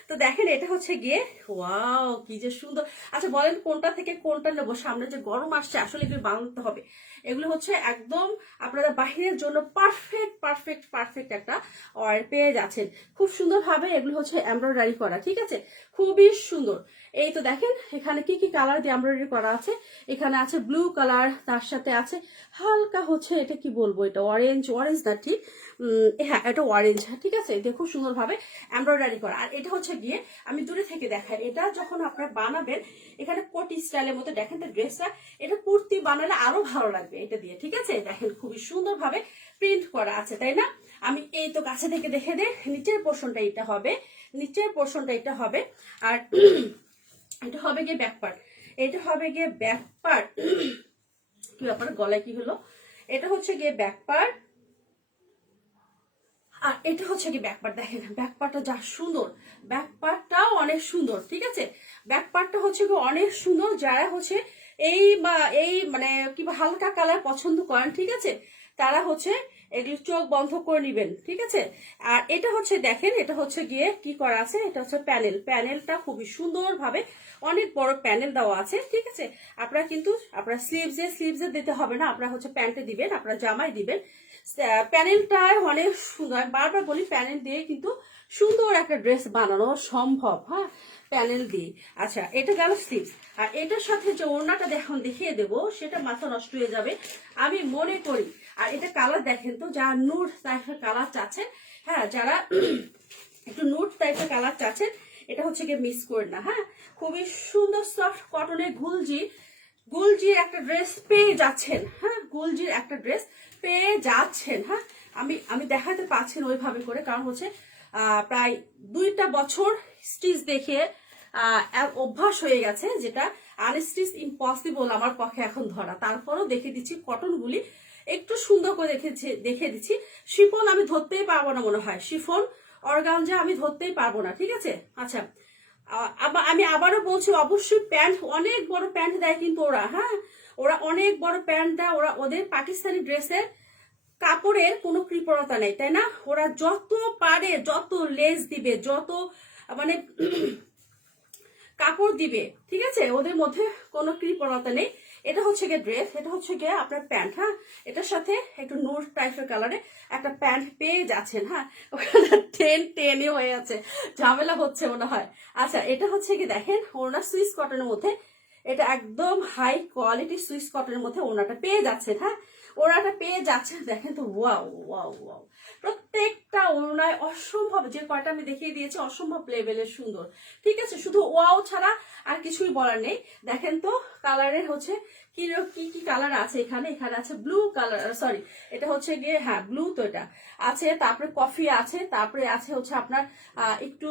তো দেখেন এটা হচ্ছে গিয়ে ওয়াও কি যে সুন্দর। আচ্ছা বলেন কোনটা থেকে কোনটা নেবো, সামনে যে গরম আসছে আসলে এগুলো বানাতে হবে, এগুলো হচ্ছে একদম আপনাদের বাহিরের জন্য পারফেক্ট একটা অয়েল পেয়ে যাচ্ছেন। খুব সুন্দরভাবে এগুলো হচ্ছে এমব্রয়ডারি করা, ঠিক আছে, খুবই সুন্দর। এই তো দেখেন এখানে কি কি কালার দিয়ে এমব্রয়ডারি করা আছে, এখানে আছে ব্লু কালার, তার সাথে আছে হালকা হচ্ছে এটা কি বলবো, এটা অরেঞ্জ না ঠিক, হ্যাঁ এটা অরেঞ্জ, ঠিক আছে, এটা খুব সুন্দরভাবে এমব্রয়ডারি করা। আর এটা হচ্ছে গিয়ে আমি দূরে থেকে দেখাই, এটা যখন আপনারা বানাবেন এখানে কোটি স্টাইলের মতো দেখেন তো ড্রেসটা, এটা কুর্তি বানালে আরো ভালো লাগবে এটা দিয়ে, ঠিক আছে। দেখেন খুবই সুন্দরভাবে প্রিন্ট করা আছে, তাই না। আমি এই তো কাছে থেকে দেখে দে, নিচের পোর্শনটা এটা হবে, আর এটা হবে গিয়ে ব্যাক পার্ট, কি ব্যাপার গলায় কি হলো, এটা হচ্ছে গিয়ে ব্যাক পার্ট, আর এটা হচ্ছে কি ব্যাক পার্ট। দেখেন ব্যাক পার্টটা যা সুন্দর, ব্যাক পার্টটাও অনেক সুন্দর, ঠিক আছে, ব্যাক পার্টটা হচ্ছে কি অনেক সুন্দর। যারা হচ্ছে এই মানে কি হালকা কালার পছন্দ করেন, ঠিক আছে, তারা হচ্ছে এগুলো চোখ বন্ধ করে নিবেন, ঠিক আছে। আর এটা হচ্ছে দেখেন, এটা হচ্ছে গিয়ে কি করা আছে, এটা হচ্ছে প্যানেলটা খুবই সুন্দরভাবে অনেক বড় প্যানেল দেওয়া আছে, ঠিক আছে। আপনারা কিন্তু আপনারা স্লিভসে দিতে হবে না, আপনারা হচ্ছে প্যান্টে দিবেন, আপনারা জামায় দিবেন। প্যানেলটা অনেক সুন্দর, বারবার বলি প্যানেল দিয়ে কিন্তু সুন্দর একটা ড্রেস বানানো সম্ভব, হ্যাঁ প্যানেল দিয়ে। আচ্ছা এটা গেল স্লিভস, আর এটার সাথে যে ওড়নাটা এখন দেখিয়ে দেবো সেটা মাথা নষ্ট হয়ে যাবে আমি মনে করি। আর এটা কালার দেখেন তো, যারা নুড টাইপের কালার চাচ্ছেন, হ্যাঁ যারা একটু নুড টাইপের কালার চাচ্ছেন, এটা হচ্ছে গিয়ে মিস করেন না, হ্যাঁ খুবই সুন্দর সফট কটনের গুলজির একটা ড্রেস পেয়ে যাচ্ছেন, হ্যাঁ গুলজির একটা ড্রেস পেয়ে যাচ্ছেন, হ্যাঁ আমি দেখাতে পারছি না ওইভাবে করে, কারণ হচ্ছে প্রায় 2টা বছর স্টিচ দেখে অভ্যাস হয়ে গেছে, যেটা আনস্টিচ ইম্পসিবল আমার পক্ষে এখন ধরা। তারপরও দেখে দিচ্ছি কটনগুলি একটু সুন্দর করে দেখে দিচ্ছি। শিফন আমি ধরতেই পারবো না মনে হয়, শিফন অর্গানজা আমি ধরতেই পারবো না, ঠিক আছে। আচ্ছা আমি আবারও বলছি, অবশ্যই প্যান্ট অনেক বড় প্যান্ট দেয় কিন্তু ওরা অনেক বড় প্যান্ট দেয়, ওদের পাকিস্তানি ড্রেসের কাপড়ের কোনো কৃপণতা নেই, তাই না। ওরা যত পারে যত লেস দিবে, যত মানে কাপড় দিবে, ঠিক আছে, ওদের মধ্যে কোনো কৃপণতা নেই। এটা হচ্ছে গিয়ে ড্রেস, এটা হচ্ছে গিয়ে আপনার প্যান্ট, হ্যাঁ এটার সাথে একটু নুড টাইপের কালারে একটা প্যান্ট পেয়ে যাচ্ছেন, হ্যাঁ ওখানে টেনই হয়ে আছে, ঝামেলা হচ্ছে মনে হয়। আচ্ছা এটা হচ্ছে কি দেখেন ওড়না সুইস কটনের মধ্যে, এটা একদম হাই কোয়ালিটি সুইস কটনের মধ্যে ওড়নাটা পেয়ে যাচ্ছেন, হ্যাঁ ওড়নাটা পেয়ে যাচ্ছেন। দেখেন তো ওয়াও ওয়াও ওয়াও, প্রত্যেকটা ওড়নায় অসম্ভব, যে কয়টা আমি দেখিয়ে দিয়েছি অসম্ভব লেভেলের সুন্দর। ঠিক আছে, শুধু ওয়াও ছাড়া আর কিছুই বলার নেই। দেখেন তো কালারের হচ্ছে কি কি কালার আছে এখানে। এখানে আছে ব্লু কালার, সরি এটা হচ্ছে গিয়ে হ্যাঁ ব্লু, তো এটা আছে, তারপরে কফি আছে, তারপরে আছে হচ্ছে আপনার একটু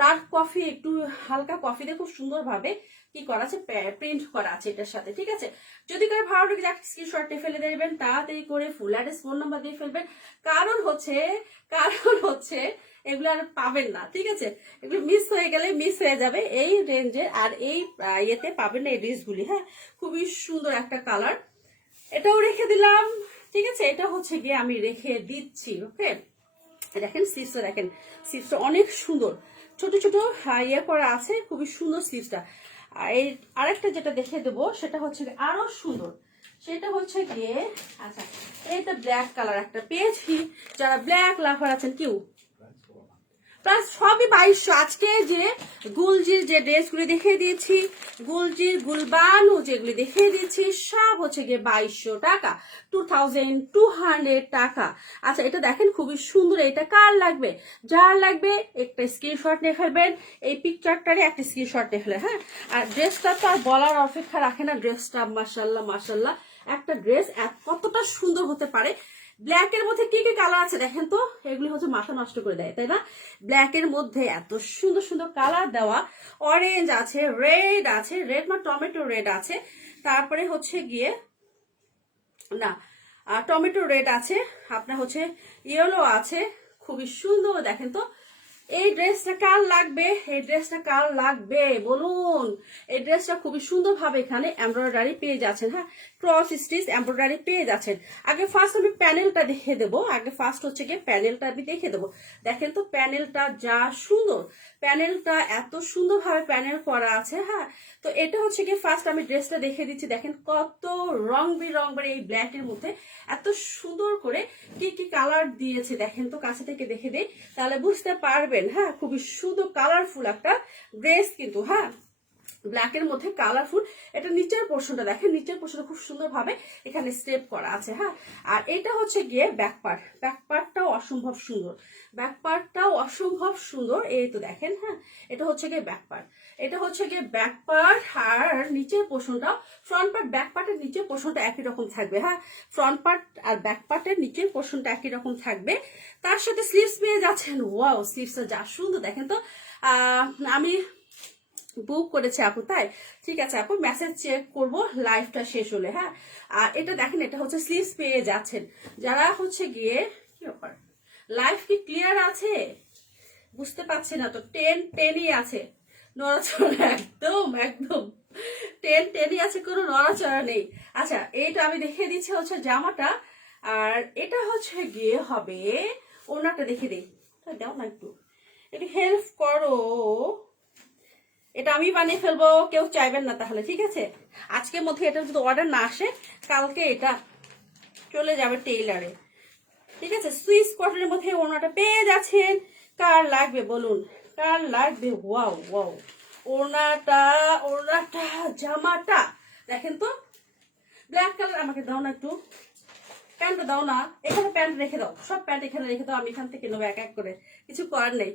ডার্ক কফি, একটু হালকা কফি দিয়ে খুব সুন্দর ভাবে কি করা আছে, প্রিন্ট করা আছে এটার সাথে। ঠিক আছে, যদি করে ভালো লাগে যাকে স্ক্রিনশট দিয়ে ফেলে দেবেন, তাড়াতাড়ি করে ফুল অ্যাড্রেস ফোন নাম্বার দিয়ে ফেলবেন। কারণ হচ্ছে এগুলো আর পাবেন না। ঠিক আছে, এগুলো মিস হয়ে গেলে মিস হয়ে যাবে এই রেঞ্জের, আর এই ইয়েতে পাবেন না এই ড্রেসগুলি। হ্যাঁ, খুবই সুন্দর একটা কালার, এটাও রেখে দিলাম। ঠিক আছে, এটা হচ্ছে গিয়ে আমি রেখে দিচ্ছি। ওকে, দেখেন স্লিভসটা, দেখেন স্লিভসটা অনেক সুন্দর, ছোট ছোট ইয়ে করা আছে, খুবই সুন্দর স্লিভসটা। আর এই আরেকটা যেটা দেখে দেবো সেটা হচ্ছে আরো সুন্দর, সেটা হচ্ছে গিয়ে আচ্ছা এইটা ব্ল্যাক কালার একটা পেয়েছি। যারা ব্ল্যাক লাভার আছেন কেউ, প্লাস সবই 2200। আজকে যে গুলজির যে ড্রেসগুলি দেখিয়ে দিয়েছি, গুলজির গুলবানু যেগুলি দেখিয়ে দিয়েছি, সব হচ্ছে গিয়ে 2200 টাকা, 2200 টাকা। আচ্ছা এটা দেখেন খুবই সুন্দর, এটা কার লাগবে, যার লাগবে একটা স্ক্রিনশট নিয়ে ফেলবেন, এই পিকচারটারে একটা স্ক্রিনশট নিয়ে ফেলেন। হ্যাঁ, আর ড্রেসটা তো আর বলার অপেক্ষা রাখে না, ড্রেসটা মাশাল্লাহ মাশাল্লাহ, একটা ড্রেস কতটা সুন্দর হতে পারে। ব্ল্যাক এর মধ্যে কি কি কালার আছে দেখেন তো, এগুলি হচ্ছে মাথা নষ্ট করে দেয়, তাই না? ব্ল্যাক এর মধ্যে এত সুন্দর সুন্দর কালার দেওয়া, অরেঞ্জ আছে, রেড আছে, রেড না টমেটো রেড আছে, তারপরে হচ্ছে গিয়ে না টমেটো রেড আছে, আপনার হচ্ছে ইয়েলো আছে, খুবই সুন্দর। দেখেন তো এই ড্রেসটা কার লাগবে, এই ড্রেসটা কার লাগবে বলুন। এই ড্রেসটা খুবই সুন্দর ভাবে এখানে এমব্রয়ডারি পেয়ে যাচ্ছেন। হ্যাঁ, ক্রস স্টিচ এমব্রয়ডারি পেয়ে যাচ্ছেন। আগে ফার্স্ট আমি প্যানেলটা দেখে দেবো, আগে ফার্স্ট হচ্ছে গিয়ে প্যানেলটা আমি দেখে দেবো। দেখেন তো প্যানেলটা যা সুন্দর, প্যানেলটা এত সুন্দর ভাবে প্যানেল করা আছে। হ্যাঁ, তো এটা হচ্ছে গিয়ে ফার্স্ট আমি ড্রেসটা দেখে দিচ্ছি। দেখেন কত রং বেরঙের এই ব্ল্যাক এর মধ্যে এত সুন্দর করে কি কি কালার দিয়েছে, দেখেন তো কাছে থেকে দেখে দেই তাহলে বুঝতে পারবেন। হ্যাঁ, খুবই সুন্দর কালারফুল একটা ড্রেস কিন্তু। হ্যাঁ, ব্ল্যাক এর মধ্যে কালারফুল। এটা নিচের পোর্শনটা দেখেন, নিচের পোর্শনটা খুব সুন্দর ভাবে এখানে স্টেপ করা আছে। হ্যাঁ, আর এটা হচ্ছে গিয়ে ব্যাক পার্ট, ব্যাক পার্টটাও অসম্ভব সুন্দর, ব্যাক পার্টটাও অসম্ভব সুন্দর। এই তো দেখেন, হ্যাঁ এটা হচ্ছে গিয়ে ব্যাক পার্ট, এটা হচ্ছে গিয়ে ব্যাক পার্ট। আর নিচের পোর্শনটাও, ফ্রন্ট পার্ট ব্যাক পার্টের নিচের পোর্শনটা একই রকম থাকবে। হ্যাঁ, ফ্রন্ট পার্ট আর ব্যাক পার্টের নিচের পোর্শনটা একই রকম থাকবে। তার সাথে স্লিভস পেয়ে যাচ্ছেন। ওয়াও, স্লিভসটা যা সুন্দর দেখেন তো। আমি বুক করেছে আপু, তাই ঠিক আছে আপু, মেসেজ চেক করব লাইভটা শেষ হলে। হ্যাঁ, আর এটা দেখেন, এটা হচ্ছে স্লিভস পেয়ে যাচ্ছেন। যারা হচ্ছে গিয়ে কি ব্যাপার, লাইভ কি ক্লিয়ার আছে বুঝতে পারছি না তো, 10-10ই আছে, নড়াচড়া একদম একদম 10-10ই আছে, কোনো নড়াচড়া নেই। আচ্ছা এইটা আমি দেখিয়ে দিচ্ছি হচ্ছে জামাটা, আর এটা হচ্ছে গিয়ে হবে ওনাটা দেখিয়ে দিই, দাও না একটু হেল্প করো, এটা আমি বানিয়ে ফেলবো, কেউ চাইবেন না তাহলে। ঠিক আছে, আজকের মধ্যে এটা যদি অর্ডার না আসে কালকে এটা চলে যাবে টেইলারে। ঠিক আছে, সুইস কটনের মধ্যে ওড়নাটা পেয়ে যাচ্ছেন। কার লাগবে বলুন, কার লাগবে? ওয়াও ওয়াও, ওড়নাটা ওড়নাটা জামাটা দেখেন তো, ব্ল্যাক কালার। আমাকে দাও না একটু প্যান্টটা, দাও না, এখানে প্যান্ট রেখে দাও, সব প্যান্ট এখানে রেখে দাও, আমি এখান থেকে নেবো এক এক করে, কিছু করার নেই।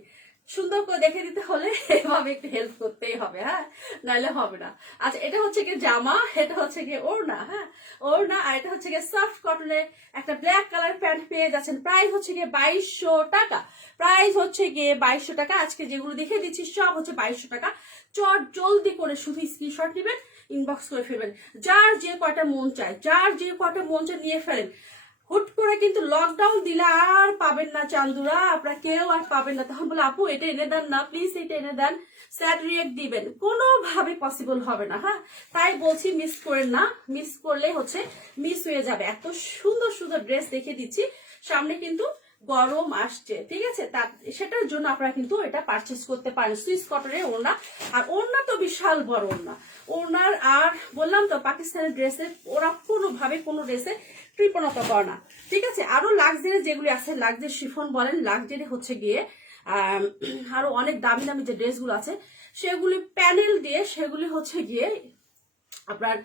সুন্দর করে দেখে দিতে হলে এভাবে একটু হেল্প করতেই হবে। হ্যাঁ, নাহলে হবে না। আচ্ছা এটা হচ্ছে গিয়ে জামা, এটা হচ্ছে গিয়ে ওড়না। হ্যাঁ, ওড়না, আর এটা হচ্ছে গিয়ে সফট কটনের একটা ব্ল্যাক কালার প্যান্ট পেয়ে যাচ্ছেন। প্রাইস হচ্ছে গিয়ে 2200 টাকা, প্রাইস হচ্ছে গিয়ে 2200 টাকা। আজকে যেগুলো দেখে দিচ্ছি সব হচ্ছে 2200 টাকা। চট জলদি করে শুধু স্ক্রিনশট নেবেন, ইনবক্স করে ফেলবেন, যার যে কয়টা মন চায়, যার যে কয়টা মন চায় নিয়ে ফেলেন। হুট করে কিন্তু লকডাউন দিলে আর পাবেন না চান্দুরা, আপনারা কেউ আর পাবেন না। তখন বলে আপু এটা এনে দেন না প্লিজ, এটা এনে দেন, স্যাড রিয়েক্ট দিবেন, কোনোভাবে পসিবল হবে না। হ্যাঁ, তাই বলছি মিস করেন না, মিস করলে হচ্ছে মিস হয়ে যাবে। এত সুন্দর সুন্দর ড্রেস দেখিয়ে দিচ্ছি, সামনে কিন্তু গরম আসছে। ঠিক আছে, সেটার জন্য আপনারা কিন্তু এটা পারচেস করতে পারেন। সুইস কটনের ওড়না, আর ওড়না তো বিশাল বড় ওড়না, ওড়নার আর বললাম তো পাকিস্তানের ড্রেসের ওরা কোনোভাবে কোনো ড্রেসে কৃপণতা করে না। ঠিক আছে, আরো লাক্সারি যেগুলি আছে, লাক্সারি শিফন বলেন, লাক্সারি হচ্ছে গিয়ে আরো অনেক দামি দামি যে ড্রেসগুলো আছে সেগুলি প্যানেল দিয়ে, সেগুলি হচ্ছে গিয়ে আপনার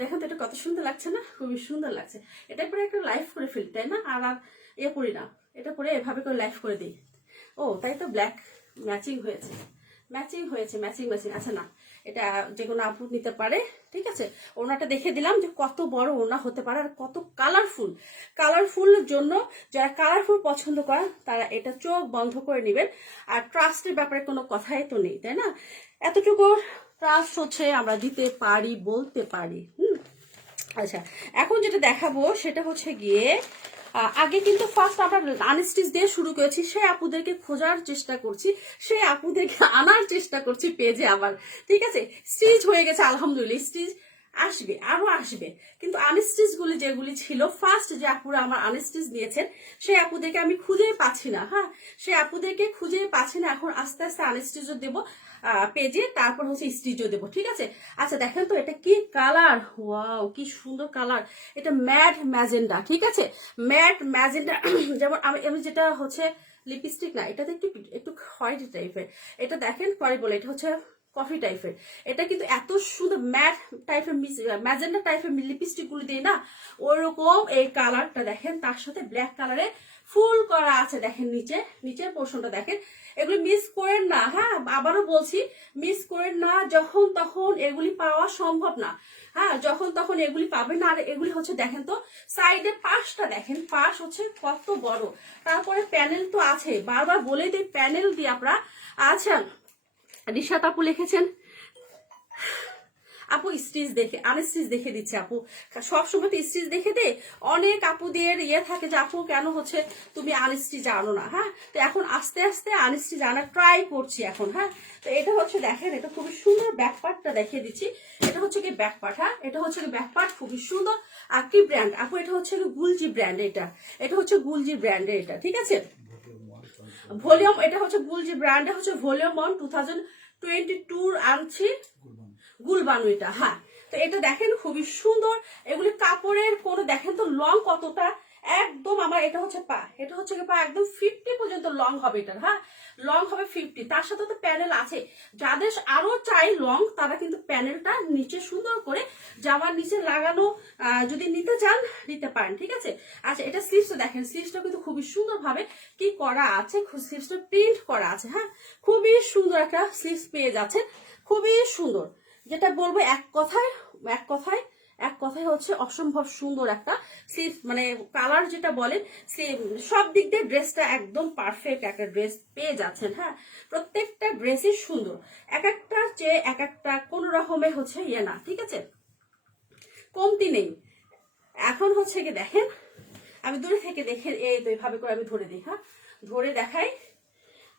দেখেন তো এটা কত সুন্দর লাগছে না, খুবই সুন্দর লাগছে। এটা পরে একটা লাইভ করে ফেলি তাই না, আর আর এ করি না, এটা পরে এভাবে করে লাইভ করে দিই। ও তাই তো, ব্ল্যাক ম্যাচিং হয়েছে, ম্যাচিং হয়েছে, ম্যাচিং ম্যাচিং। আচ্ছা না, এটা যে কোনো আপু নিতে পারে, ঠিক আছে। ওনাটা দেখে দিলাম যে কত বড় ওনা হতে পারে আর কত কালারফুল। কালারফুলের জন্য যারা কালারফুল পছন্দ করেন তারা এটা চোখ বন্ধ করে নেবেন। আর ট্রাস্টের ব্যাপারে কোনো কথাই তো নেই, তাই না? এতটুকু ট্রাস্ট হচ্ছে আমরা দিতে পারি, বলতে পারি। আচ্ছা, এখন যেটা দেখাবো সেটা হচ্ছে গিয়ে, আগে কিন্তু ফার্স্ট আমরা আনস্টিচ দিয়ে শুরু করেছি, সেই আপুদেরকে খোঁজার চেষ্টা করছি, সেই আপুদেরকে আনার চেষ্টা করছি পেজে আবার, ঠিক আছে। স্টিচ হয়ে গেছে আলহামদুলিল্লাহ, স্টিচ আসবে, আরো আসবে, কিন্তু আনস্টিচ গুলি যেগুলি ছিল ফার্স্ট যে আপুরা আমার আনস্টিচ নিয়েছেন সেই আপুদেরকে আমি খুঁজে পাচ্ছি না। হ্যাঁ, সেই আপুদেরকে খুঁজে পাচ্ছি না, এখন আস্তে আস্তে আনস্টিচও দেবো পেজে, তারপর হচ্ছে স্টিচও দেবো, ঠিক আছে। আচ্ছা দেখেন তো এটা কি কালার, ওয়াও কি সুন্দর কালার, এটা ম্যাট ম্যাজেন্ডা, ঠিক আছে, ম্যাট ম্যাজেন্ডা। যেমন আমি যেটা হচ্ছে লিপস্টিক না, এটাতে একটু একটু হোয়াইট টাইপের, এটা দেখেন পরে বলে এটা হচ্ছে কফি টাইপের, এটা কিন্তু এত সুন্দর ম্যাট টাইপের ম্যাজেন্ডা টাইপের লিপস্টিক গুলি দিয়ে না, ওইরকম এই কালারটা দেখেন, তার সাথে ব্ল্যাক কালারে ফুল করা আছে, দেখেন নিচের পোর্শনটা দেখেন, এগুলি মিস করেন না। হ্যাঁ, আবারও বলছি, মিস করেন না, যখন তখন এগুলি পাওয়া সম্ভব না। হ্যাঁ, যখন তখন এগুলি পাবেন না। আর এগুলি হচ্ছে দেখেন তো সাইডে পাশটা দেখেন, পাশ হচ্ছে কত বড়, তারপরে প্যানেল তো আছে, বারবার বলে দিই প্যানেল দিয়ে আপনারা। আচ্ছা, রিশাত আপু লিখেছেন, আপু স্টিচ দেখে আনস্টিচ দেখে দিচ্ছে আপু, সবসময় তো স্টিচ দেখে দে, অনেক আপুদের ইয়ে থাকে যে আপু কেন হচ্ছে তুমি আনস্টিচ আনো না। হ্যাঁ, তো এখন আস্তে আস্তে আনস্টিচ আনার ট্রাই করছি এখন। হ্যাঁ, তো এটা হচ্ছে দেখেন, এটা খুবই সুন্দর ব্যাক পার্টটা দেখিয়ে দিচ্ছি, এটা হচ্ছে কি ব্যাক পার্ট। হ্যাঁ, এটা হচ্ছে কি ব্যাক পার্ট, খুবই সুন্দর। আর কি ব্র্যান্ড আপু, এটা হচ্ছে গুলজি ব্র্যান্ড, এটা হচ্ছে গুলজি ব্র্যান্ডের, এটা ঠিক আছে। ভলিউম, এটা হচ্ছে গুলজি ব্র্যান্ডে হচ্ছে ভলিউম 1 2022 আনছি, গুলবানু এটা। হ্যাঁ, তো এটা দেখেন খুবই সুন্দর, এগুলি কাপড়ের কোনো দেখেন তো লং কতটা, একদম আমার এটা হচ্ছে পা, এটা হচ্ছে পা একদম 50 পর্যন্ত লং হবে এটার। হ্যাঁ, লং হবে 50, তার সাথে তো প্যানেল আছে, যাদের আরো চাই লং তারা কিন্তু প্যানেলটা নিচে সুন্দর করে জামার নিচে লাগানো যদি নিতে চান নিতে পারেন, ঠিক আছে। আচ্ছা, এটা স্লিভসটা দেখেন, স্লিভসটা কিন্তু খুবই সুন্দর ভাবে কি করা আছে, স্লিভসটা প্রিন্ট করা আছে। হ্যাঁ, খুবই সুন্দর একটা স্লিভস পেয়ে যাচ্ছে, খুবই সুন্দর। যেটা বলবো এক কথায় হচ্ছে অসম্ভব সুন্দর একটা স্লিভ, মানে কালার যেটা বলেন সব দিক দিয়ে ড্রেসটা একদম পারফেক্ট একটা ড্রেস পেয়ে যাচ্ছেন। হ্যাঁ, প্রত্যেকটা ড্রেসই সুন্দর, এক একটার চেয়ে এক একটা কোন রকমের হচ্ছে ইয়ে না, ঠিক আছে, কমতি নেই। এখন হচ্ছে কি দেখেন, আমি দূরে থেকে দেখে এই তো এইভাবে করে আমি ধরে দিই। হ্যাঁ, ধরে দেখাই,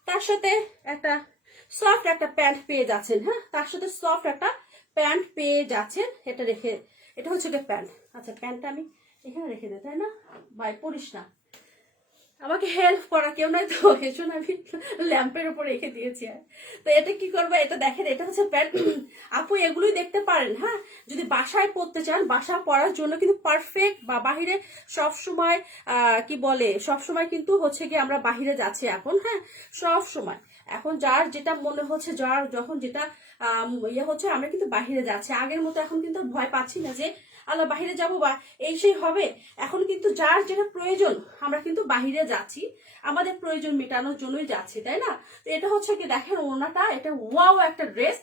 তার সাথে একটা সফট একটা প্যান্ট পেয়ে যাচ্ছেন। হ্যাঁ, তার সাথে সফট একটা প্যান্ট পেয়ে যাচ্ছেন, এটা রেখে, এটা হচ্ছে একটা প্যান্ট। আচ্ছা, প্যান্টটা আমি এখানে রেখে দিই, তাই না ভাই, পড়িস না, আমাকে হেল্প করা কেউ নাই তো, এসো না, আমি ল্যাম্পের উপর রেখে দিয়েছি। তো এটা কি করবো, এটা দেখেন, এটা হচ্ছে প্যান্ট। আপু এগুলোই দেখতে পারেন। হ্যাঁ, যদি বাসায় পরতে চান, বাসায় পরার জন্য কিন্তু পারফেক্ট, বা বাহিরে সবসময় কি বলে, সবসময় কিন্তু হচ্ছে কি আমরা বাহিরে যাচ্ছি এখন। হ্যাঁ, সব সময় এখন যার যেটা মনে হচ্ছে, যার যখন যেটা ইয়ে হচ্ছে, আমরা কিন্তু বাহিরে যাচ্ছি, আগের মতো এখন কিন্তু ভয় পাচ্ছি না যে আল্লাহ বাহিরে যাবো বা এই সেই হবে। এখন কিন্তু যার যেটা প্রয়োজন আমরা কিন্তু বাহিরে যাচ্ছি, আমাদের প্রয়োজন মেটানোর জন্যই যাচ্ছি, তাই না। তো এটা হচ্ছে কি দেখেন ওড়নাটা, এটা ওয়াও একটা ড্রেস,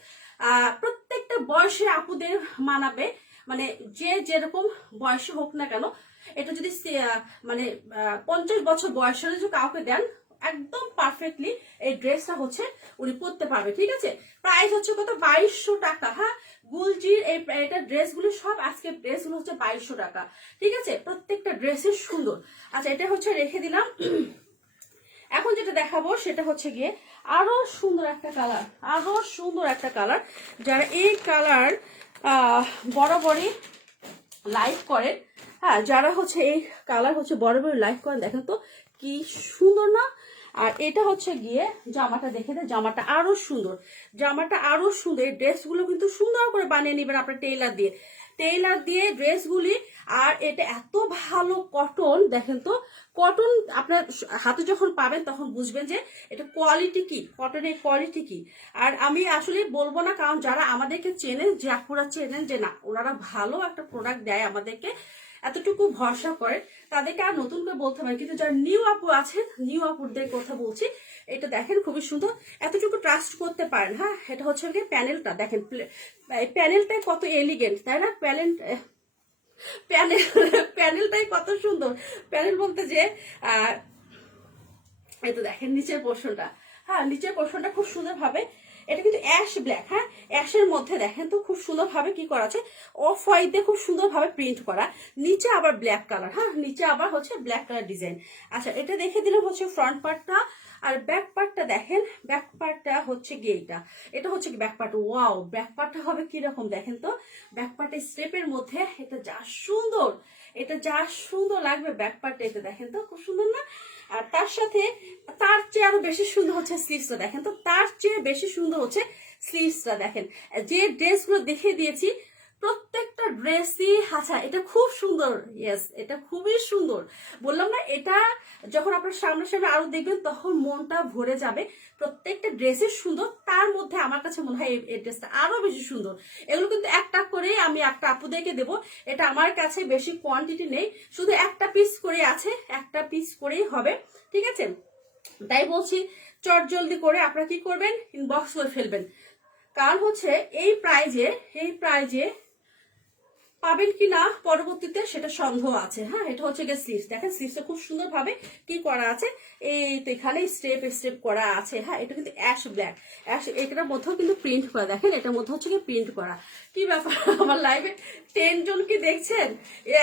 প্রত্যেকটা বয়সের আপুদের মানাবে, মানে যে যেরকম বয়সে হোক না কেন, এটা যদি মানে 50 বছর বয়সের যদি কাউকে দেন, একদম পারফেক্টলি এই ড্রেসটা হচ্ছে উনি পরতে পারবে, ঠিক আছে। প্রাইস হচ্ছে কত, 2200 টাকা। হ্যাঁ, গুলজির এটা ড্রেসগুলো সব আজকে ড্রেসগুলো হচ্ছে 2200 টাকা, ঠিক আছে। প্রত্যেকটা ড্রেসের সুন্দর। আচ্ছা, এটা হচ্ছে রেখে দিলাম। এখন যেটা দেখাবো সেটা হচ্ছে গিয়ে আরো সুন্দর একটা কালার, আরো সুন্দর একটা কালার, যারা এই কালার বরাবরই লাইক করেন, হ্যাঁ, যারা হচ্ছে এই কালার হচ্ছে বরাবরই লাইক করেন, দেখেন তো কি সুন্দর না, আর এটা হচ্ছে গিয়ে জামাটা দেখে দেয়, জামাটা আরো সুন্দর, জামাটা আরো সুন্দর। এই ড্রেসগুলো কিন্তু সুন্দর করে বানিয়ে নেবেন আপনার টেইলার দিয়ে ড্রেসগুলি। আর এটা এত ভালো কটন, দেখেন তো কটন আপনার হাতে যখন পাবেন তখন বুঝবেন যে এটা কোয়ালিটি কি, কটনের কোয়ালিটি কি। আর আমি আসলে বলবো না, কারণ যারা আমাদেরকে চেনেন, যে আপুরা চেনেন যে না ওনারা ভালো একটা প্রোডাক্ট দেয় আমাদেরকে, এতটুকু ভরসা করে, তাদেরকে আর নতুন করে বলতে পারি। কিন্তু যারা নিউ আপু আছেন, নিউ আপুদের কথা বলছি, এটা দেখেন খুবই সুন্দর, এতটুকু ট্রাস্ট করতে পারেন। হ্যাঁ, এটা হচ্ছে প্যানেলটা দেখেন, প্যানেলটাই কত এলিগেন্ট, তাই না? প্যানেল প্যানেলটাই কত সুন্দর। প্যানেল বলতে যে এই তো দেখেন নিচের পোর্শনটা, হ্যাঁ নিচের পোর্শনটা খুব সুন্দর ভাবে, এটা কিন্তু অ্যাশ ব্ল্যাক, হ্যাঁ অ্যাশের মধ্যে দেখেন তো খুব সুন্দর ভাবে কি করা আছে, অফ হোয়াইট দিয়ে খুব সুন্দর ভাবে প্রিন্ট করা, নিচে আবার ব্ল্যাক কালার, হ্যাঁ নিচে আবার হচ্ছে ব্ল্যাক কালার ডিজাইন। আচ্ছা, এটা দেখে দিলাম হচ্ছে ফ্রন্ট পার্টটা। আর ব্যাক পার্টটা দেখেন, ব্যাক পার্টটা হচ্ছে গিয়ে এটা হচ্ছে কি ব্যাক পার্ট। ওয়াও, ব্যাক পার্টটা হবে কিরকম দেখেন তো, ব্যাক পার্টের স্টেপের মধ্যে এটা যা সুন্দর, এটা যা সুন্দর লাগবে ব্যাক পার্টে, এটা দেখেন তো খুব সুন্দর না? আর তার সাথে তার চেয়ে আরো বেশি সুন্দর হচ্ছে স্লিভসটা, দেখেন তো তার চেয়ে বেশি সুন্দর হচ্ছে স্লিভসটা। দেখেন যে ড্রেসগুলো দেখে দিয়েছি প্রত্যেকটা ড্রেসই, আচ্ছা এটা খুব সুন্দর, ইয়েস এটা খুবই সুন্দর। বললাম না, এটা যখন আপনার সামনে আরো দেখবেন তখন মনটা ভরে যাবে। প্রত্যেকটা ড্রেসই সুন্দর, তার মধ্যে আমার কাছে মনে হয় এই ড্রেসটা আরো বেশি সুন্দর। এগুলো কিন্তু একটা করে আমি একটা আপুদেরকে দেবো, এটা আমার কাছে বেশি কোয়ান্টিটি নেই, শুধু একটা পিস করে আছে, একটা পিস করেই হবে, ঠিক আছে? তাই বলছি চট জলদি করে আপনারা কি করবেন, ইনবক্স করে ফেলবেন। কারণ হচ্ছে এই প্রাইজে পাবেন কি না পরবর্তীতে সেটা সন্দেহ আছে। হ্যাঁ, এটা হচ্ছে গিয়ে স্লিভস, দেখেন স্লিভসটা খুব সুন্দর ভাবে কি করা আছে, এই তো এখানে স্টেপ করা আছে। হ্যাঁ, এটা কিন্তু অ্যাশ ব্ল্যাক, এটার মধ্যেও কিন্তু প্রিন্ট করা, দেখেন এটার মধ্যে হচ্ছে কি প্রিন্ট করা। কি ব্যাপার, আমার লাইভে 10 জন কি দেখছেন?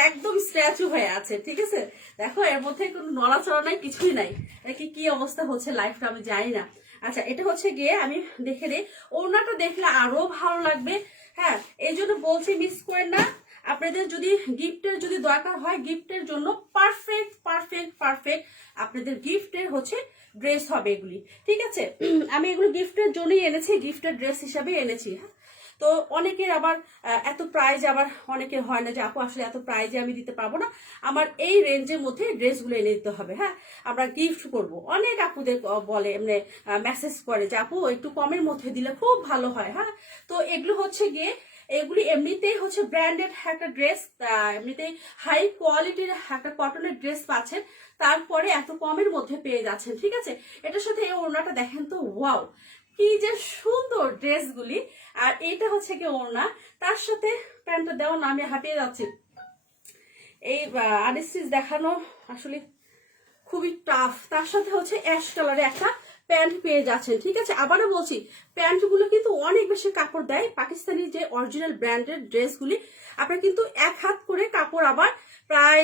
একদম স্ট্যাচু হয়ে আছে, ঠিক আছে? দেখো এর মধ্যে কোনো নড়াচড়া নাই, কিছুই নাই, কি অবস্থা হচ্ছে লাইভটা আমি জানি না। আচ্ছা, এটা হচ্ছে গিয়ে আমি দেখে দিই, ওড়নাটা দেখলে আরো ভালো লাগবে। হ্যাঁ, এই জন্য বলছি মিস করেন না। আপনাদের যদি গিফটের যদি দরকার হয়, গিফটের জন্য পারফেক্ট আপনাদের গিফটের হচ্ছে ড্রেস হবে এগুলি, ঠিক আছে? আমি এগুলো গিফটের জন্যই এনেছি, গিফটের ড্রেস হিসাবে এনেছি। হ্যাঁ, তো অনেকের আবার এত প্রাইজ, আবার অনেকের হয় না যে আপু আসলে এত প্রাইজে আমি দিতে পারবো না, আমার এই রেঞ্জের মধ্যে ড্রেসগুলো এনে দিতে হবে। হ্যাঁ, আমরা গিফট করব। অনেক আপুদের বলে এমনি মেসেজ করে যে আপু একটু কমের মধ্যে দিলে খুব ভালো হয়। হ্যাঁ, তো এগুলো হচ্ছে গিয়ে, এগুলি এমনিতেই হচ্ছে ব্র্যান্ডেড একটা ড্রেস, এমনিতেই হাই কোয়ালিটির একটা কটনের ড্রেস পাচ্ছেন, তারপরে এত কমের মধ্যে পেয়ে যাচ্ছেন, ঠিক আছে? এটার সাথে এই ওড়নাটা দেখেন তো, ওয়াও কি যে সুন্দর ড্রেসগুলি। আর এইটা হচ্ছে কি ওড়না, তার সাথে প্যান্টটা দেওয়া না, আমি হাঁপিয়ে যাচ্ছি। এই আনস্টিচ দেখানো আসলে খুবই টাফ। তার সাথে হচ্ছে অ্যাশ কালারে একটা প্যান্ট পেয়ে যাচ্ছেন, ঠিক আছে? আবারও বলছি, প্যান্টগুলো কিন্তু অনেক বেশি কাপড় দেয়। পাকিস্তানি যে অরিজিনাল ব্র্যান্ডের ড্রেসগুলি আপনার কিন্তু এক হাত করে কাপড়, আবার প্রায়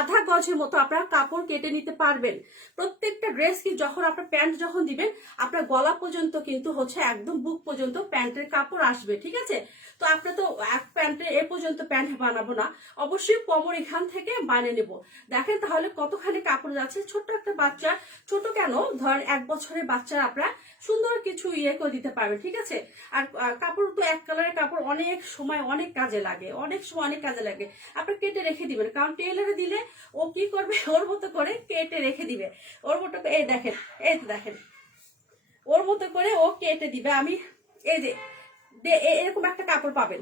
আধা গজের মতো আপনার কাপড় কেটে নিতে পারবেন। প্রত্যেকটা ড্রেস কি যখন আপনার প্যান্ট যখন দিবেন, আপনার গলা পর্যন্ত কিন্তু হচ্ছে একদম বুক পর্যন্ত প্যান্টের কাপড় আসবে, ঠিক আছে? তো আপনার তো এক প্যান্টে এ পর্যন্ত প্যান্ট বানাবো না, অবশ্যই কোমর এখান থেকে বানিয়ে নেব। দেখেন তাহলে কতখানি কাপড় যাচ্ছে। ছোট্ট একটা বাচ্চা, ছোট কেন ধরেন 1 বছরের বাচ্চারা আপনারা সুন্দর কিছু ইয়ে করে দিতে পারবেন, ঠিক আছে? আর কাপড় তো এক কালারের কাপড় অনেক সময় অনেক কাজে লাগে, আপনার কেটে রেখে দিবেন, কারণ টেলারে দিলে ও কি করবে, ওর মতো করে কেটে রেখে দিবে, ওর মতো এই দেখেন, এই দেখেন ওর মতো করে ও কেটে দিবে। আমি এই যে এরকম একটা কাপড় পাবেন,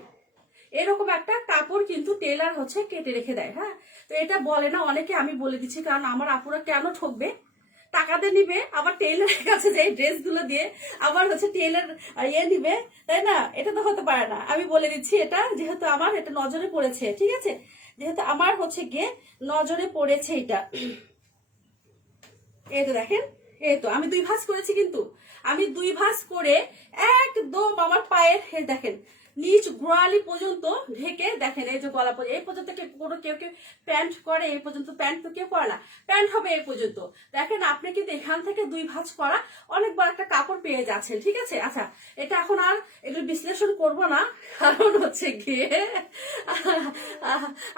এরকম একটা কাপড় কিন্তু টেলার হচ্ছে কেটে রেখে দেয়। হ্যাঁ, তো এটা বলে না অনেকে, আমি বলে দিচ্ছি, কারণ আমার আপুরা কেন ঠকবে, টাকা দিয়ে নিবে, আবার টেইলারের কাছে যে ড্রেসগুলো দিয়ে আবার হচ্ছে টেইলার নিবে, তাই না? এটা তো হতে পারে না। আমি বলে দিচ্ছি, এটা যেহেতু আমার এটা নজরে পড়েছে, ঠিক আছে? যেহেতু আমার হচ্ছে গিয়ে নজরে পড়েছে এটা, এই তো দেখেন, এই তো আমি 2 ভাঁজ করেছি, কিন্তু আমি 2 ভাঁজ করে একদম আমার পায়ের দেখেন নিচ গোড়ালি পর্যন্ত ঢেকে দেখেন, এই যে গলা পর্যন্ত, এই পর্যন্ত কেউ কেউ প্যান্ট করে, এই পর্যন্ত প্যান্ট তো কেউ করে না, প্যান্ট হবে এই পর্যন্ত। দেখেন আপনি কিন্তু এখান থেকে 2 ভাঁজ করা অনেক বড় একটা কাপড় পেয়ে যাচ্ছেন, ঠিক আছে। আচ্ছা এটা এখন আর এগুলো বিশ্লেষণ করব না, কারণ হচ্ছে গিয়ে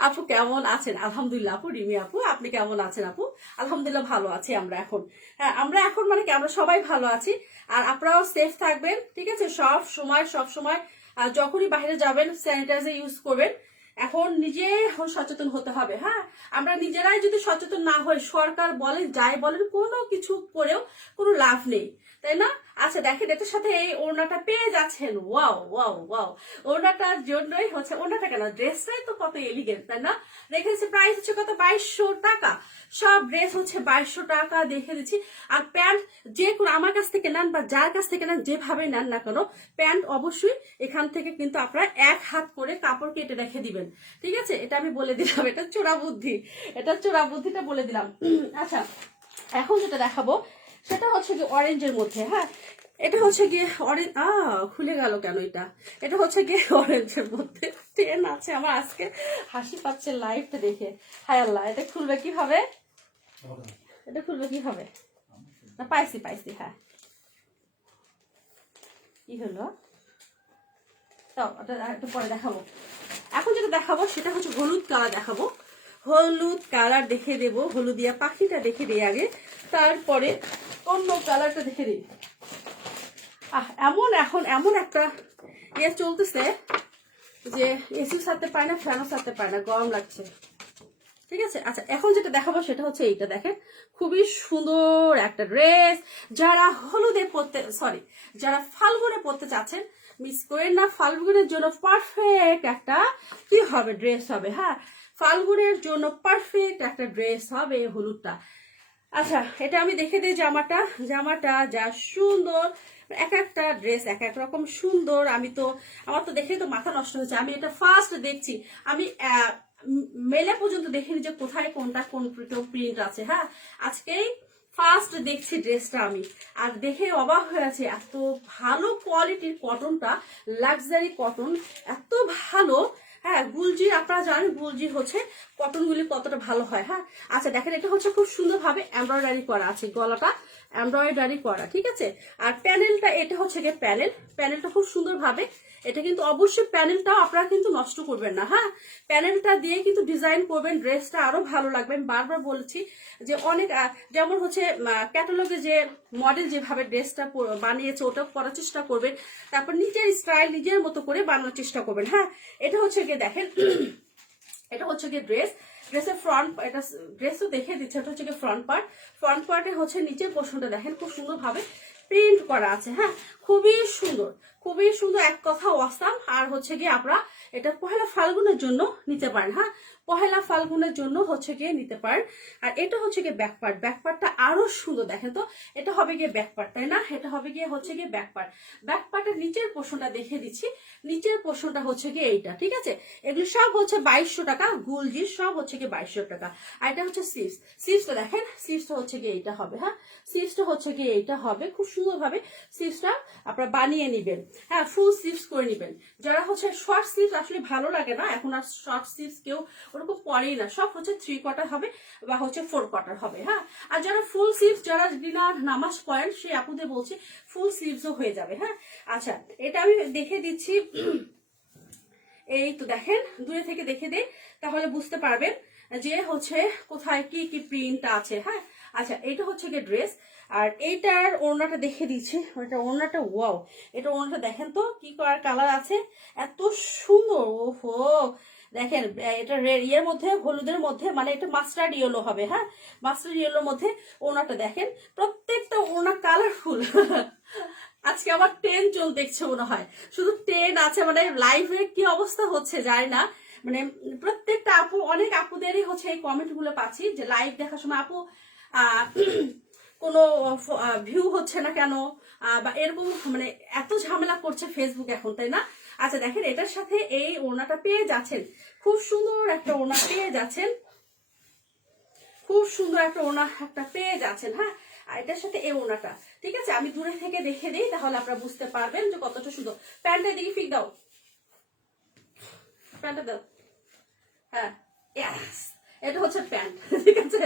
আপু কেমন আছেন? আলহামদুলিল্লাহ আপু, রিমি আপু আপনি কেমন আছেন? আপু আলহামদুলিল্লাহ ভালো আছি আমরা এখন। হ্যাঁ আমরা এখন মানে কি আমরা সবাই ভালো আছি, আর আপনারাও সেফ থাকবেন, ঠিক আছে। সব সময় যখনই বাইরে যাবেন স্যানিটাইজার ইউজ করবেন। এখন নিজে সচেতন হতে হবে। হ্যাঁ আমরা নিজেরাই যদি সচেতন না হই, সরকার বলেন যাই বলেন, কোনো কিছু করেও কোনো লাভ নেই, তাই না? আচ্ছা দেখেন এটার সাথে এই ওড়নাটা পেয়ে যাচ্ছেন, ওয়াও ওয়াও ওয়াও। ওড়নাটার জন্যই হচ্ছে, ওড়নাটা কেন ড্রেসটাই তো কত এলিগেন্ট, তাই না? দেখেছি প্রাইস হচ্ছে কত, 2200 টাকা। সব ড্রেস হচ্ছে 2200 টাকা দেখে দিচ্ছি। আর প্যান্ট যে কোনো আমার কাছ থেকে নেন বা যার কাছ থেকে নেন, যেভাবে নেন না কেন, প্যান্ট অবশ্যই এখান থেকে কিন্তু আপনারা 1 হাত করে কাপড় কেটে রেখে দিবেন, ঠিক আছে। এটা আমি বলে দিলাম, এটা চোরা বুদ্ধি, এটা চোরা বুদ্ধিটা বলে দিলাম। আচ্ছা এখন যেটা দেখাবো সেটা হচ্ছে কি অরেঞ্জের মধ্যে। হ্যাঁ এটা হচ্ছে গিয়ে অরেঞ্জ, খুলে গেল কেন এটা? এটা হচ্ছে গিয়ে অরেঞ্জের মধ্যে। ট্রেন আছে আমার আজকে, হাসি পাচ্ছে লাইভটা দেখে। হায় আল্লাহ, এটা খুলবে কিভাবে? এটা খুলবে কিভাবে? না পাইছি, হ্যাঁ কি হলো তো, ওটা একটু পরে দেখাবো। এখন যেটা দেখাবো সেটা হচ্ছে হলুদ কালার দেখাবো। হলুদ কালার দেখে দেব, হলুদিয়া পাখিটা দেখে দিই আগে, তারপরে অন্য কালারটা দেখে দিই। এমন একটা ইয়ে চলতেছে যে এসিও সারতে পারে না, ফ্যানও সারতে পারে না, গরম লাগছে, ঠিক আছে। আচ্ছা এখন যেটা দেখাবো সেটা হচ্ছে এইটা, দেখেন খুবই সুন্দর একটা ড্রেস। যারা হলুদে পরতে, সরি যারা ফাল্গুনে পরতে চাচ্ছেন, মিস করেন না, ফাল্গুনের জন্য পারফেক্ট একটা কি হবে, ড্রেস হবে। হ্যাঁ ফাল্গুনের জন্য পারফেক্ট একটা ড্রেস হবে হলুদটা। আচ্ছা এটা আমি দেখে দিই জামাটা যা সুন্দর, এক একটা ড্রেস এক এক রকম সুন্দর। আমার তো দেখে তো মাথা নষ্ট হয়েছে। আমি এটা ফার্স্ট দেখছি, আমি মেলে পর্যন্ত দেখিনি যে কোথায় কোনটা কোন প্রিন্ট আছে। হ্যাঁ আজকেই ফার্স্ট দেখছি ড্রেসটা আমি, আর দেখে অবাক হয়েছে, এত ভালো কোয়ালিটির কটনটা, লাক্সারি কটন, এত ভালো। হ্যাঁ গুলজির, আপনারা জানেন গুলজির হচ্ছে কটনগুলি কতটা ভালো হয়। হ্যাঁ আচ্ছা দেখেন এটা হচ্ছে খুব সুন্দরভাবে এমব্রয়ডারি করা আছে, গলাটা এমব্রয়ডারি করা, ঠিক আছে। আর প্যানেলটা, এটা হচ্ছে গিয়ে প্যানেলটা খুব সুন্দরভাবে, এটা কিন্তু অবশ্যই প্যানেলটাও আপনারা কিন্তু নষ্ট করবেন না। হ্যাঁ প্যানেলটা দিয়ে কিন্তু ডিজাইন করবেন, ড্রেসটা আরো ভালো লাগবে। আমি বারবার বলেছি যে অনেক, যেমন হচ্ছে ক্যাটালগে যে মডেল যেভাবে ড্রেসটা বানিয়েছে ওটা করার চেষ্টা করবেন, তারপর নিজের স্টাইল নিজের মতো করে বানানোর চেষ্টা করবেন। হ্যাঁ এটা হচ্ছে গিয়ে দেখেন এটা হচ্ছে গিয়ে ড্রেসের ফ্রন্ট, এটা ড্রেসও দেখে দিচ্ছে, এটা হচ্ছে গিয়ে ফ্রন্ট পার্টে হচ্ছে নিচের পোর্শনটা দেখেন খুব সুন্দরভাবে প্রিন্ট করা আছে। হ্যাঁ খুবই সুন্দর, এক কথা অসাম। আর হচ্ছে গিয়ে আপনারা এটা পহেলা ফাল্গুনের জন্য নিতে পারেন। হ্যাঁ পহেলা ফাল্গুনের জন্য হচ্ছে গিয়ে নিতে পারেন। আর এটা হচ্ছে গিয়ে ব্যাকপার্টটা আরো সুন্দর, দেখেন তো এটা হবে গিয়ে ব্যাকপার্ট, তাই না? এটা হবে গিয়ে হচ্ছে গিয়ে ব্যাকপার্টের নিচের পোর্শনটা দেখে দিচ্ছি। নিচের পোর্শনটা হচ্ছে গিয়ে এইটা, ঠিক আছে। এগুলো সব হচ্ছে 2200 টাকা, গুলজির সব হচ্ছে গিয়ে 2200 টাকা। আর এটা হচ্ছে স্লিভসটা দেখেন, স্লিভসটা হচ্ছে গিয়ে এইটা হবে। হ্যাঁ স্লিভসটা হচ্ছে গিয়ে এইটা হবে, খুব সুন্দরভাবে স্লিভসটা আপনারা বানিয়ে নিবেন। হ্যাঁ ফুল স্লিভস করে নিবেন। যারা হচ্ছে শর্ট স্লিভস আসলে ভালো লাগে না, এখন আর শর্ট স্লিভস কেউ ওরকম পরেই না, সব হচ্ছে 3 কোয়ার্টার হবে বা হচ্ছে 4 কোয়ার্টার হবে। হ্যাঁ আর যারা ফুল স্লিভস, যারা ডিনার নামাজ পড়েন, সেই আপুদের বলছি ফুল স্লিভসও হয়ে যাবে। হ্যাঁ আচ্ছা এটা আমি দেখে দিচ্ছি, এই তো দেখেন দূরে থেকে দেখে দেই তাহলে বুঝতে পারবেন যে হচ্ছে কোথায় কি কি প্রিন্ট আছে। হ্যাঁ আচ্ছা এটা হচ্ছে গিয়ে ড্রেস, আর এইটার ওড়নাটা দেখে দিচ্ছি। এটা ওড়নাটা ওয়াও, এটা ওড়নাটা দেখেন তো কি করার কালার আছে, এত সুন্দর। ওহো দেখেন এটা ইয়ের মধ্যে, হলুদের মধ্যে, মানে এটা মাস্টার্ড ইয়েলো হবে। হ্যাঁ মাস্টার্ড ইয়েলোর মধ্যে ওড়নাটা দেখেন, প্রত্যেকটা ওড়না কালারফুল। আজকে আমার 10 জন দেখছে মনে হয়, শুধু 10 আছে, মানে লাইভে কি অবস্থা হচ্ছে জানি না। মানে প্রত্যেকটা আপু, অনেক আপুদেরই হচ্ছে এই কমেন্ট গুলো পাচ্ছি যে লাইভ দেখার সময় আপু কোনো ভিউ হচ্ছে না কেন, বা এরকম মানে এত ঝামেলা করছে ফেসবুক এখন, তাই না? আচ্ছা দেখেন এটার সাথে এই ওড়নাটা পেয়ে যাচ্ছেন, খুব সুন্দর একটা ওড়না পেয়ে যাচ্ছেন, খুব সুন্দর একটা ওড়না একটা পেয়ে যাচ্ছেন। হ্যাঁ আর এটার সাথে এই ওড়নাটা, ঠিক আছে। আমি দূরে থেকে দেখে দিই তাহলে আপনারা বুঝতে পারবেন যে কতটা সুন্দর। প্যান্টের দিকে ফিক দাও, প্যান্টটা দাও। হ্যাঁ, yes, এটা হচ্ছে প্যান্ট, ঠিক আছে,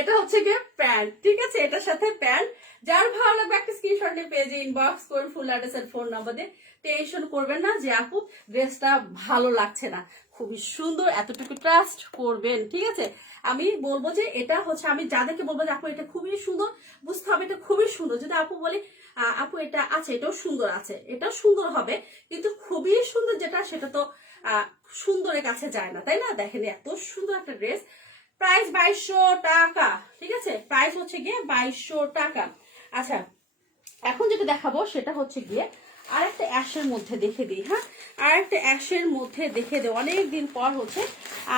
এটা হচ্ছে গিয়ে প্যান্ট, ঠিক আছে, এটার সাথে প্যান্ট। যার ভালো লাগবে একটা স্ক্রিনশট নিয়ে পেজে ইনবক্স করুন, ফুল অ্যাড্রেস আর ফোন নাম্বার দিয়ে। টেনশন করবেন না যে আপু ড্রেসটা ভালো লাগছে না, খুবই সুন্দর, এতটুকু ট্রাস্ট করবেন, ঠিক আছে। আমি বলবো যে এটা হচ্ছে, আমি যাদেরকে বলবো যে আপু এটা খুবই সুন্দর, বুঝতে হবে এটা খুবই সুন্দর। যদি আপু বলি আপু এটা আছে, এটাও সুন্দর আছে, এটাও সুন্দর হবে, কিন্তু খুবই সুন্দর যেটা সেটা তো সুন্দরের কাছে যায় না, তাই না। দেখেন এত সুন্দর একটা ড্রেস, প্রাইস 2200 টাকা, ঠিক আছে, প্রাইস হচ্ছে গিয়ে 2200 টাকা। আচ্ছা, এখন যেটা দেখাবো সেটা হচ্ছে গিয়ে আরেকটা অ্যাশের মধ্যে দেখে দিই। হ্যাঁ, আরেকটা অ্যাশের মধ্যে দেখে দিই, অনেকদিন পর হচ্ছে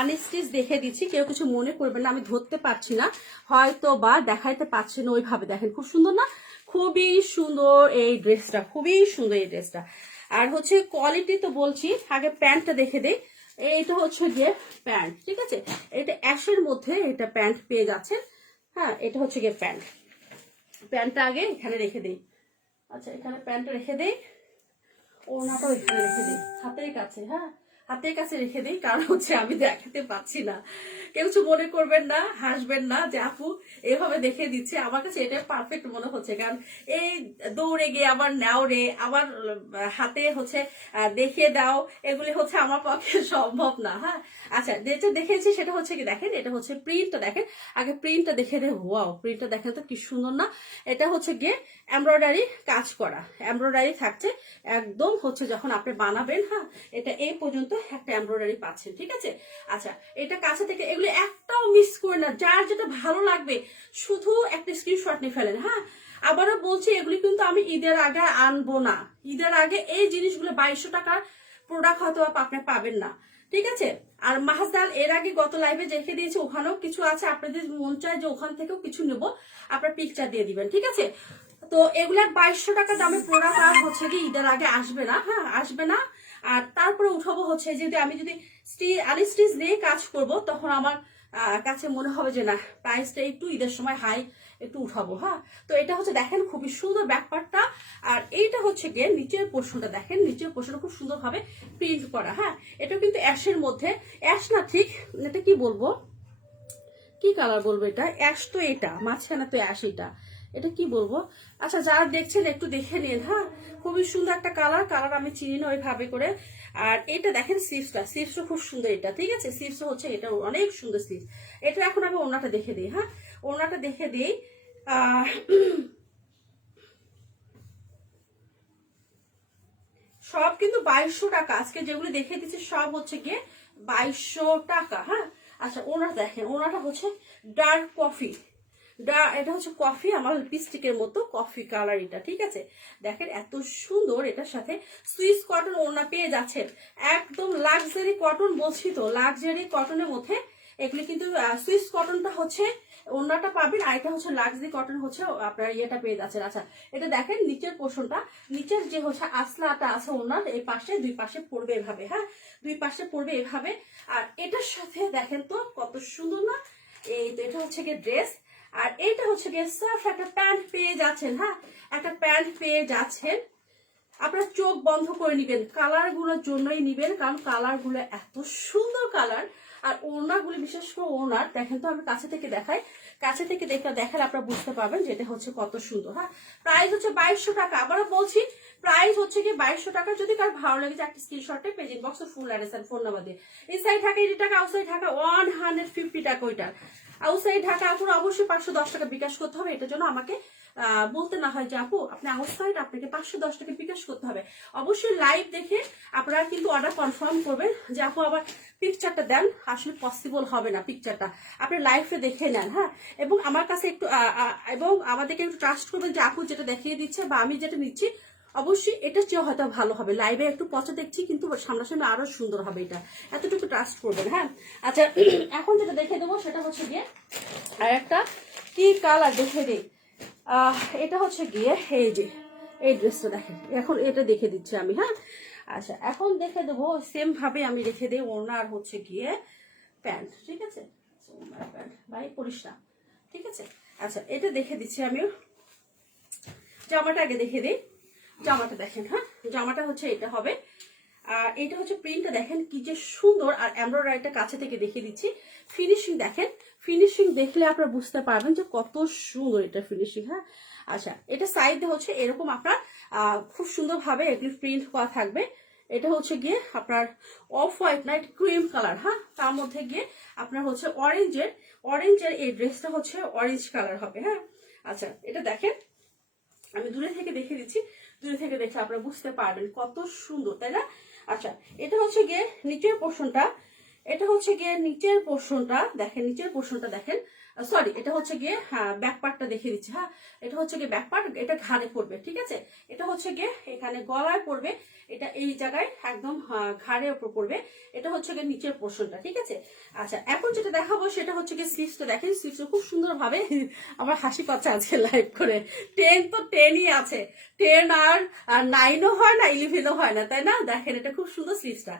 আনস্টিচ দেখে দিচ্ছি, কেউ কিছু মনে করবেন না, আমি ধরতে পারছি না হয়তো বা দেখাইতে পারছি না ওইভাবে। দেখেন খুব সুন্দর না, খুবই সুন্দর এই ড্রেসটা, খুবই সুন্দর এই ড্রেসটা। আর হচ্ছে কোয়ালিটি তো বলছি, আগে প্যান্টটা দেখে দিই। এইটা হচ্ছে গিয়ে প্যান্ট, ঠিক আছে, এটা অ্যাশের মধ্যে এটা প্যান্ট পেয়ে যাচ্ছেন। হ্যাঁ, এটা হচ্ছে গিয়ে প্যান্ট, প্যান্টটা আগে এখানে রেখে দিই। আচ্ছা, এখানে প্যান্টটা রেখে দিই, ওড়নাটাও এখানে রেখে দিই হাতের কাছে। হ্যাঁ, হাতের কাছে রেখে দিই, কারণ হচ্ছে আমি দেখাতে পাচ্ছি না, কেউ কিছু মনে করবেন না, হাসবেন না যে আপু এভাবে দেখে দিচ্ছে। আমার কাছে এটা পারফেক্ট মনে হচ্ছে, কারণ এই দৌড়ে গিয়ে আবার নাও রে, আবার হাতে হচ্ছে দেখিয়ে দাও, এগুলি হচ্ছে আমার পক্ষে সম্ভব না। হ্যাঁ, আচ্ছা, যেটা দেখেছি সেটা হচ্ছে কি, দেখেন এটা হচ্ছে প্রিন্টটা, দেখেন আগে প্রিন্টটা দেখে দে। ওয়াও, প্রিন্টটা দেখেন তো কি সুন্দর না। এটা হচ্ছে গিয়ে এমব্রয়ডারি কাজ করা, এমব্রয়ডারি থাকছে একদম হচ্ছে, যখন আপনি বানাবেন, হ্যাঁ, এটা এই পর্যন্ত একটা এমব্রয়ডারি পাচ্ছেন, ঠিক আছে। আচ্ছা, এটা কাছে থেকে এগুলো একটাও মিস করে না, যার যেটা ভালো লাগবে শুধু একটা স্ক্রিনশট নিয়ে ফেলেন। হ্যাঁ, আবারও বলছি এগুলি কিন্তু আমি ঈদের আগে আনবো না, ঈদের আগে এই জিনিসগুলো 2200 টাকার প্রোডাক্ট হয়তো আপনি পাবেন না, ঠিক আছে। আর মাহাজদাল এর আগে গত লাইভে রেখে দিয়েছি, ওখানেও কিছু আছে, আপনাদের মন চায় যে ওখান থেকেও কিছু নেব, আপনার পিকচার দিয়ে দিবেন, ঠিক আছে। তো এগুলার 2200 টাকা দামে প্রোডাক্ট আর হচ্ছে কি ঈদের আগে আসবে না। হ্যাঁ, আসবে না। আর তারপরে উঠাবো হচ্ছে, যদি আমি যদি আনস্টিচ দিয়ে কাজ করব, তখন আমার কাছে মনে হবে যে না, প্রাইসটা একটু ঈদের সময় হাই একটু উঠাবো। হ্যাঁ, তো এটা হচ্ছে দেখেন খুবই সুন্দর ব্যাপারটা। আর এইটা হচ্ছে গিয়ে নিচের পোর্শনটা, দেখেন নিচের পোর্শনটা খুব সুন্দর ভাবে প্রিন্ট করা। হ্যাঁ, এটা কিন্তু অ্যাশের মধ্যে, অ্যাশ না ঠিক, এটা কি বলবো, কি কালার বলবো, এটা অ্যাশ তো, এটা মাঝখানে তো অ্যাশ, এটা কি বলবো। আচ্ছা, যারা দেখছেন একটু দেখে নিন। হ্যাঁ, খুবই সুন্দর একটা কালার, কালার আমি চিনি না ওইভাবে করে। আর এটা দেখেন স্লিভসটা খুব সুন্দর, এটা ঠিক আছে, স্লিভস হচ্ছে এটা অনেক সুন্দর স্লিভস। এটা এখন আমি ওড়নাটা দেখে দিই। হ্যাঁ, ওড়নাটা দেখে দিই। সব কিন্তু 2200 টাকা, আজকে যেগুলো দেখে দিচ্ছি সব হচ্ছে গিয়ে 2200 টাকা। হ্যাঁ, আচ্ছা, ওনাটা দেখেন, ওনাটা হচ্ছে ডার্ক কফি, এটা হচ্ছে কফি, আমার লিপস্টিকের মতো কফি কালার এটা, ঠিক আছে। দেখেন এত সুন্দর, এটার সাথে সুইস কটন ওড়না পেয়ে যাচ্ছেন, একদম লাক্সারি কটন, বলছি তো লাক্সারি কটনের মধ্যে। এগুলি কিন্তু সুইস কটনটা হচ্ছে ওড়নাটা পাবেন, আর এটা হচ্ছে লাক্সারি কটন হচ্ছে আপনার ইয়েটা পেয়ে যাচ্ছেন। আচ্ছা, এটা দেখেন নিচের পোর্শনটা, নিচের যে হচ্ছে আসলাটা আছে ওড়নার, এই পাশে দুই পাশে পড়বে এভাবে। হ্যাঁ, দুই পাশে পড়বে এভাবে। আর এটার সাথে দেখেন তো কত সুন্দর না, এই তো এটা হচ্ছে গিয়ে ড্রেস। আর এটা হচ্ছে গিয়ে সার্ফ একটা প্যান্ট পেয়ে যাচ্ছেন। হ্যাঁ, একটা প্যান্ট পেয়ে যাচ্ছেন, আপনার চোখ বন্ধ করে নিবেন, কালার গুলোর জন্যই নিবেন, কারণ কালার গুলো এত সুন্দর কালার। আর ওড়নাগুলো, বিশেষ করে ওড়নার দেখেন তো, আমি কাছে থেকে দেখাই, কাছে থেকে দেখালে আপনারা বুঝতে পারবেন যে এটা হচ্ছে কত সুন্দর। হ্যাঁ, প্রাইস হচ্ছে 2200 টাকা, আবারও বলছি প্রাইস হচ্ছে কি 2200 টাকা। যদি কার ভালো লাগে যে একটা স্ক্রিনশটে পেজ ইনবক্সে ফুল অ্যাড্রেস আর ফোন নাম্বার দিয়ে, ইনসাইড ঢাকা 80 টাকা, আউটসাইড ঢাকা 150 টাকা। ওইটা আউটসাইড ঢাকা আপুর অবশ্যই 510 টাকা বিকাশ করতে হবে, এটার জন্য আমাকে বলতে না হয় যে আপু আপনি আউটসাইড, আপনাকে 510 টাকা বিকাশ করতে হবে। অবশ্যই লাইভ দেখে আপনারা কিন্তু অর্ডার কনফার্ম করবেন, যে আপু আবার পিকচারটা দেন, আসলে পসিবল হবে না পিকচারটা, আপনি লাইভে দেখে নেন। হ্যাঁ, এবং আমার কাছে একটু এবং আমাদেরকে একটু ট্রাস্ট করবেন যে আপু যেটা দেখিয়ে দিচ্ছে বা আমি যেটা নিচ্ছি, অবশ্যই এটা চেয়ে হয়তো ভালো হবে, লাইভে একটু পচা দেখছি কিন্তু সামনাসামনি আরো সুন্দর হবে, এটা এতটুকু ট্রাস্ট করবেন। হ্যাঁ, আচ্ছা, এখন যেটা দেখে দেবো সেটা হচ্ছে গিয়ে আর একটা কি কালার দেখে দিই। এটা হচ্ছে গিয়ে এই যে এই ড্রেসটা দেখেন, এখন এটা দেখে দিচ্ছি আমি। হ্যাঁ, আচ্ছা, এখন দেখে দেবো সেম ভাবে আমি রেখে দিই ওড়না আর হচ্ছে গিয়ে প্যান্ট, ঠিক আছে, ওড়না প্যান্ট ভাই পরিস না, ঠিক আছে। আচ্ছা, এটা দেখে দিচ্ছি আমি, জামাটা আগে দেখে দিই। জামাটা দেখেন, হ্যাঁ, জামাটা হচ্ছে এটা হবে। আর এটা হচ্ছে প্রিন্টটা দেখেন কি যে সুন্দর, আর এমব্রয়ডারিটা কাছে থেকে দেখিয়ে দিচ্ছি। ফিনিশিং দেখেন, ফিনিশিং দেখলে আপনারা বুঝতে পারবেন যে কত সুন্দর এটা ফিনিশিং। হ্যাঁ, আচ্ছা এটা সাইডে হচ্ছে এরকম আপনার খুব সুন্দরভাবে এগুলি প্রিন্ট করা থাকবে। এটা হচ্ছে গিয়ে আপনার অফ হোয়াইট না, এটা ক্রিম কালার। হ্যাঁ, তার মধ্যে গিয়ে আপনার হচ্ছে অরেঞ্জের এই ড্রেসটা হচ্ছে অরেঞ্জ কালার হবে। হ্যাঁ, আচ্ছা এটা দেখেন, আমি দূরে থেকে দেখিয়ে দিচ্ছি, দূরে থেকে দেখে আপনারা বুঝতে পারবেন কত সুন্দর, তাই না? আচ্ছা এটা হচ্ছে গিয়ে নিচের পোর্শনটা, এটা হচ্ছে গিয়ে নিচের পোর্শনটা দেখেন, নিচের পোর্শনটা দেখেন, সরি এটা হচ্ছে গিয়ে হ্যাঁ ব্যাক পার্টটা দেখিয়ে দিচ্ছি। হ্যাঁ, এটা হচ্ছে গিয়ে ব্যাক পার্ট, এটা ঘাড়ে পড়বে, ঠিক আছে? এটা হচ্ছে গিয়ে এখানে গলায় পড়বে, এটা এই জায়গায় একদম ঘাড়ের উপর পড়বে। এটা হচ্ছে গিয়ে নিচের পোর্শনটা, ঠিক আছে? আচ্ছা এখন যেটা দেখাবো সেটা হচ্ছে গিয়ে স্লিভসটা দেখেন, স্লিভসটা খুব সুন্দর ভাবে আমার হাসি পাচ্ছে আজকে লাইভ করে। 10 তো 10ই আছে, 10 আর 9ও হয় না, 11ও হয় না, তাই না? দেখেন এটা খুব সুন্দর স্লিভসটা।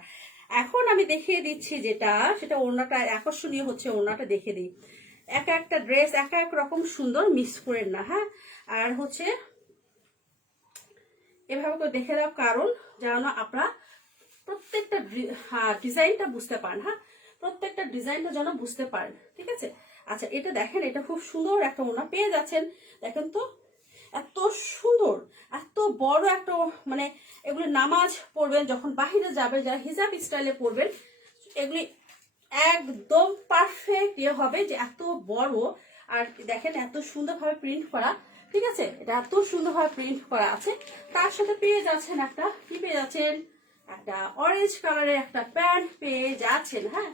এখন আমি দেখিয়ে দিচ্ছি যেটা, সেটা ওড়নাটা আকর্ষণীয় হচ্ছে, ওড়নাটা দেখে দিই। এক একটা ড্রেস এক এক রকম সুন্দর, মিস করেন না। হ্যাঁ, আর হচ্ছে এভাবে করে দেখে দাও, কারণ যেন আপনারা প্রত্যেকটা ডিজাইনটা বুঝতে পারেন। হ্যাঁ, প্রত্যেকটা ডিজাইনটা যেন বুঝতে পারেন, ঠিক আছে? আচ্ছা এটা দেখেন, এটা খুব সুন্দর একটা ওড়না পেয়ে যাচ্ছেন। দেখেন তো এত সুন্দর, এত বড় একটা, মানে এগুলি নামাজ পড়বেন যখন বাহিরে যাবে, যারা হিজাব স্টাইলে পড়বেন, এগুলি একদম পারফেক্ট ইয়ে হবে যে এত বড়। আর দেখেন এত সুন্দরভাবে প্রিন্ট করা, ঠিক আছে? এটা এত সুন্দরভাবে প্রিন্ট করা আছে। তার সাথে পেয়ে যাচ্ছেন একটা কি পেয়ে যাচ্ছেন, একটা অরেঞ্জ কালারের একটা প্যান্ট পেয়ে যাচ্ছেন। হ্যাঁ,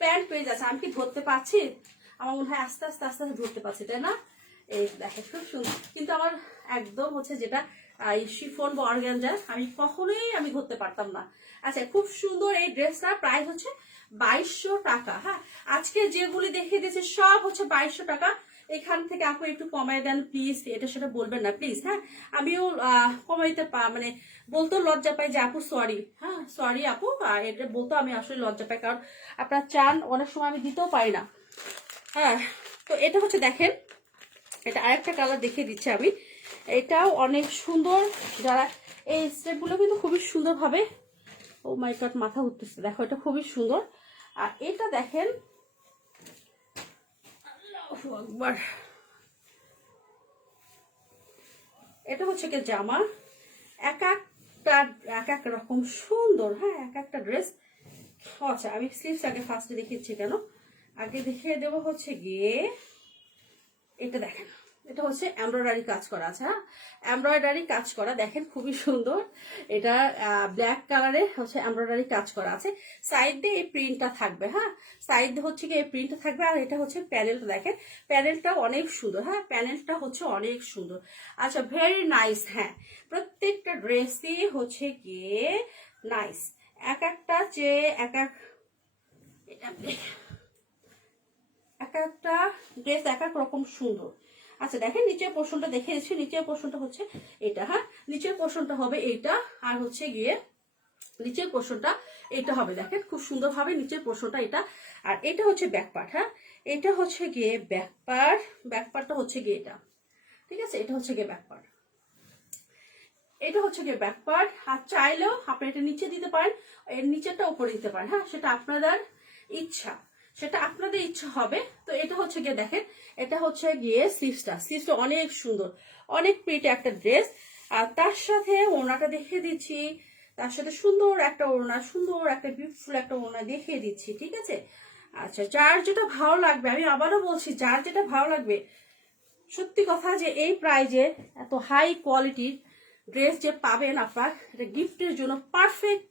প্যান্ট পেয়ে যাচ্ছেন। আমি কি ধরতে পারছি? আমার মনে হয় আস্তে আস্তে আস্তে আস্তে ধরতে পারছি, তাই না? এই দেখেন খুব সুন্দর, কিন্তু আমার একদম হচ্ছে যেটা এই শিফন বা অর্গানজার আমি কখনোই আমি ধরতে পারতাম না। আচ্ছা খুব সুন্দর এই ড্রেসটা, প্রাইস হচ্ছে 2200 টাকা। হ্যাঁ, আজকে যেগুলি দেখিয়ে দিয়েছে সব হচ্ছে 2200 টাকা। এখান থেকে আপু একটু কমায় দেন প্লিজ, এটা সেটা বলবেন না প্লিজ। হ্যাঁ, আমিও কমাইতে মানে বলতেও লজ্জা পাই যে আপু সরি। হ্যাঁ সরি আপু, এটা বলতেও আমি আসলে লজ্জা পাই, কারণ আপনার চান অনেক সময় আমি দিতেও পারি না। হ্যাঁ, তো এটা হচ্ছে দেখেন, এটা আরেকটা কালার দেখিয়ে দিচ্ছি আমি, এটাও অনেক সুন্দর। যারা এই স্টেপগুলো কিন্তু খুবই সুন্দরভাবে, ও মাই গড মাথা উঠতেছে, দেখো এটা খুবই সুন্দর। আর এটা দেখেন, একবার এটা হচ্ছে কি জামা, এক এক রকম সুন্দর। হ্যাঁ, এক একটা ড্রেস। আচ্ছা আমি স্লিভস আগে ফার্স্টে দেখিয়েছি কেন, আগে দেখিয়ে দেবো হচ্ছে গিয়ে এটা দেখেন, এটা হচ্ছে এমব্রয়ডারি কাজ করা আছে। হ্যাঁ, এমব্রয়ডারি কাজ করা দেখেন খুবই সুন্দর। এটা ব্ল্যাক কালারে হচ্ছে এমব্রয়ডারি কাজ করা আছে, সাইড দিয়ে এই প্রিন্টটা থাকবে। হ্যাঁ, সাইড দিয়ে হচ্ছে কি এই প্রিন্টটা থাকবে। আর এটা হচ্ছে প্যানেলটা দেখেন, প্যানেলটা অনেক সুন্দর। হ্যাঁ, প্যানেলটা হচ্ছে অনেক সুন্দর। আচ্ছা ভেরি নাইস। হ্যাঁ, প্রত্যেকটা ড্রেসই হচ্ছে গিয়ে নাইস, এক একটা চেয়ে এক এক, এক একটা ড্রেস এক এক রকম সুন্দর। আচ্ছা দেখেন নিচের পোর্শনটা দেখে দিচ্ছি, নিচের পোর্শনটা হচ্ছে এটা। হ্যাঁ, নিচের পোর্শনটা হবে এইটা, আর হচ্ছে গিয়ে নিচের পোর্শনটা এটা হবে। দেখেন খুব সুন্দরভাবে নিচের পোর্শনটা এটা, আর এটা হচ্ছে ব্যাক পার্ট। হ্যাঁ, এটা হচ্ছে গিয়ে ব্যাক পার্ট, ব্যাক পার্টটা হচ্ছে গিয়ে এটা, ঠিক আছে? এটা হচ্ছে গিয়ে ব্যাক পার্ট, এটা হচ্ছে গিয়ে ব্যাক পার্ট। আর চাইলেও আপনি এটা নিচে দিতে পারেন, এর নিচেরটা উপরে দিতে পারেন। হ্যাঁ, সেটা আপনাদের ইচ্ছা, সেটা আপনাদের ইচ্ছা হবে। তো এটা হচ্ছে গিয়ে দেখেন, এটা হচ্ছে গিয়ে স্লিভসটা, স্লিভসটা অনেক সুন্দর, অনেক প্রিটি একটা ড্রেস। আর তার সাথে ওড়নাটা দেখিয়ে দিচ্ছি, তার সাথে সুন্দর একটা ওড়না, সুন্দর একটা বিউটিফুল একটা ওড়না দেখিয়ে দিচ্ছি, ঠিক আছে? আচ্ছা যার যেটা ভালো লাগবে, আমি আবারও বলছি যার যেটা ভালো লাগবে, সত্যি কথা যে এই প্রাইজে এত হাই কোয়ালিটির ড্রেস যে পাবেন আপনার, এটা গিফটের জন্য পারফেক্ট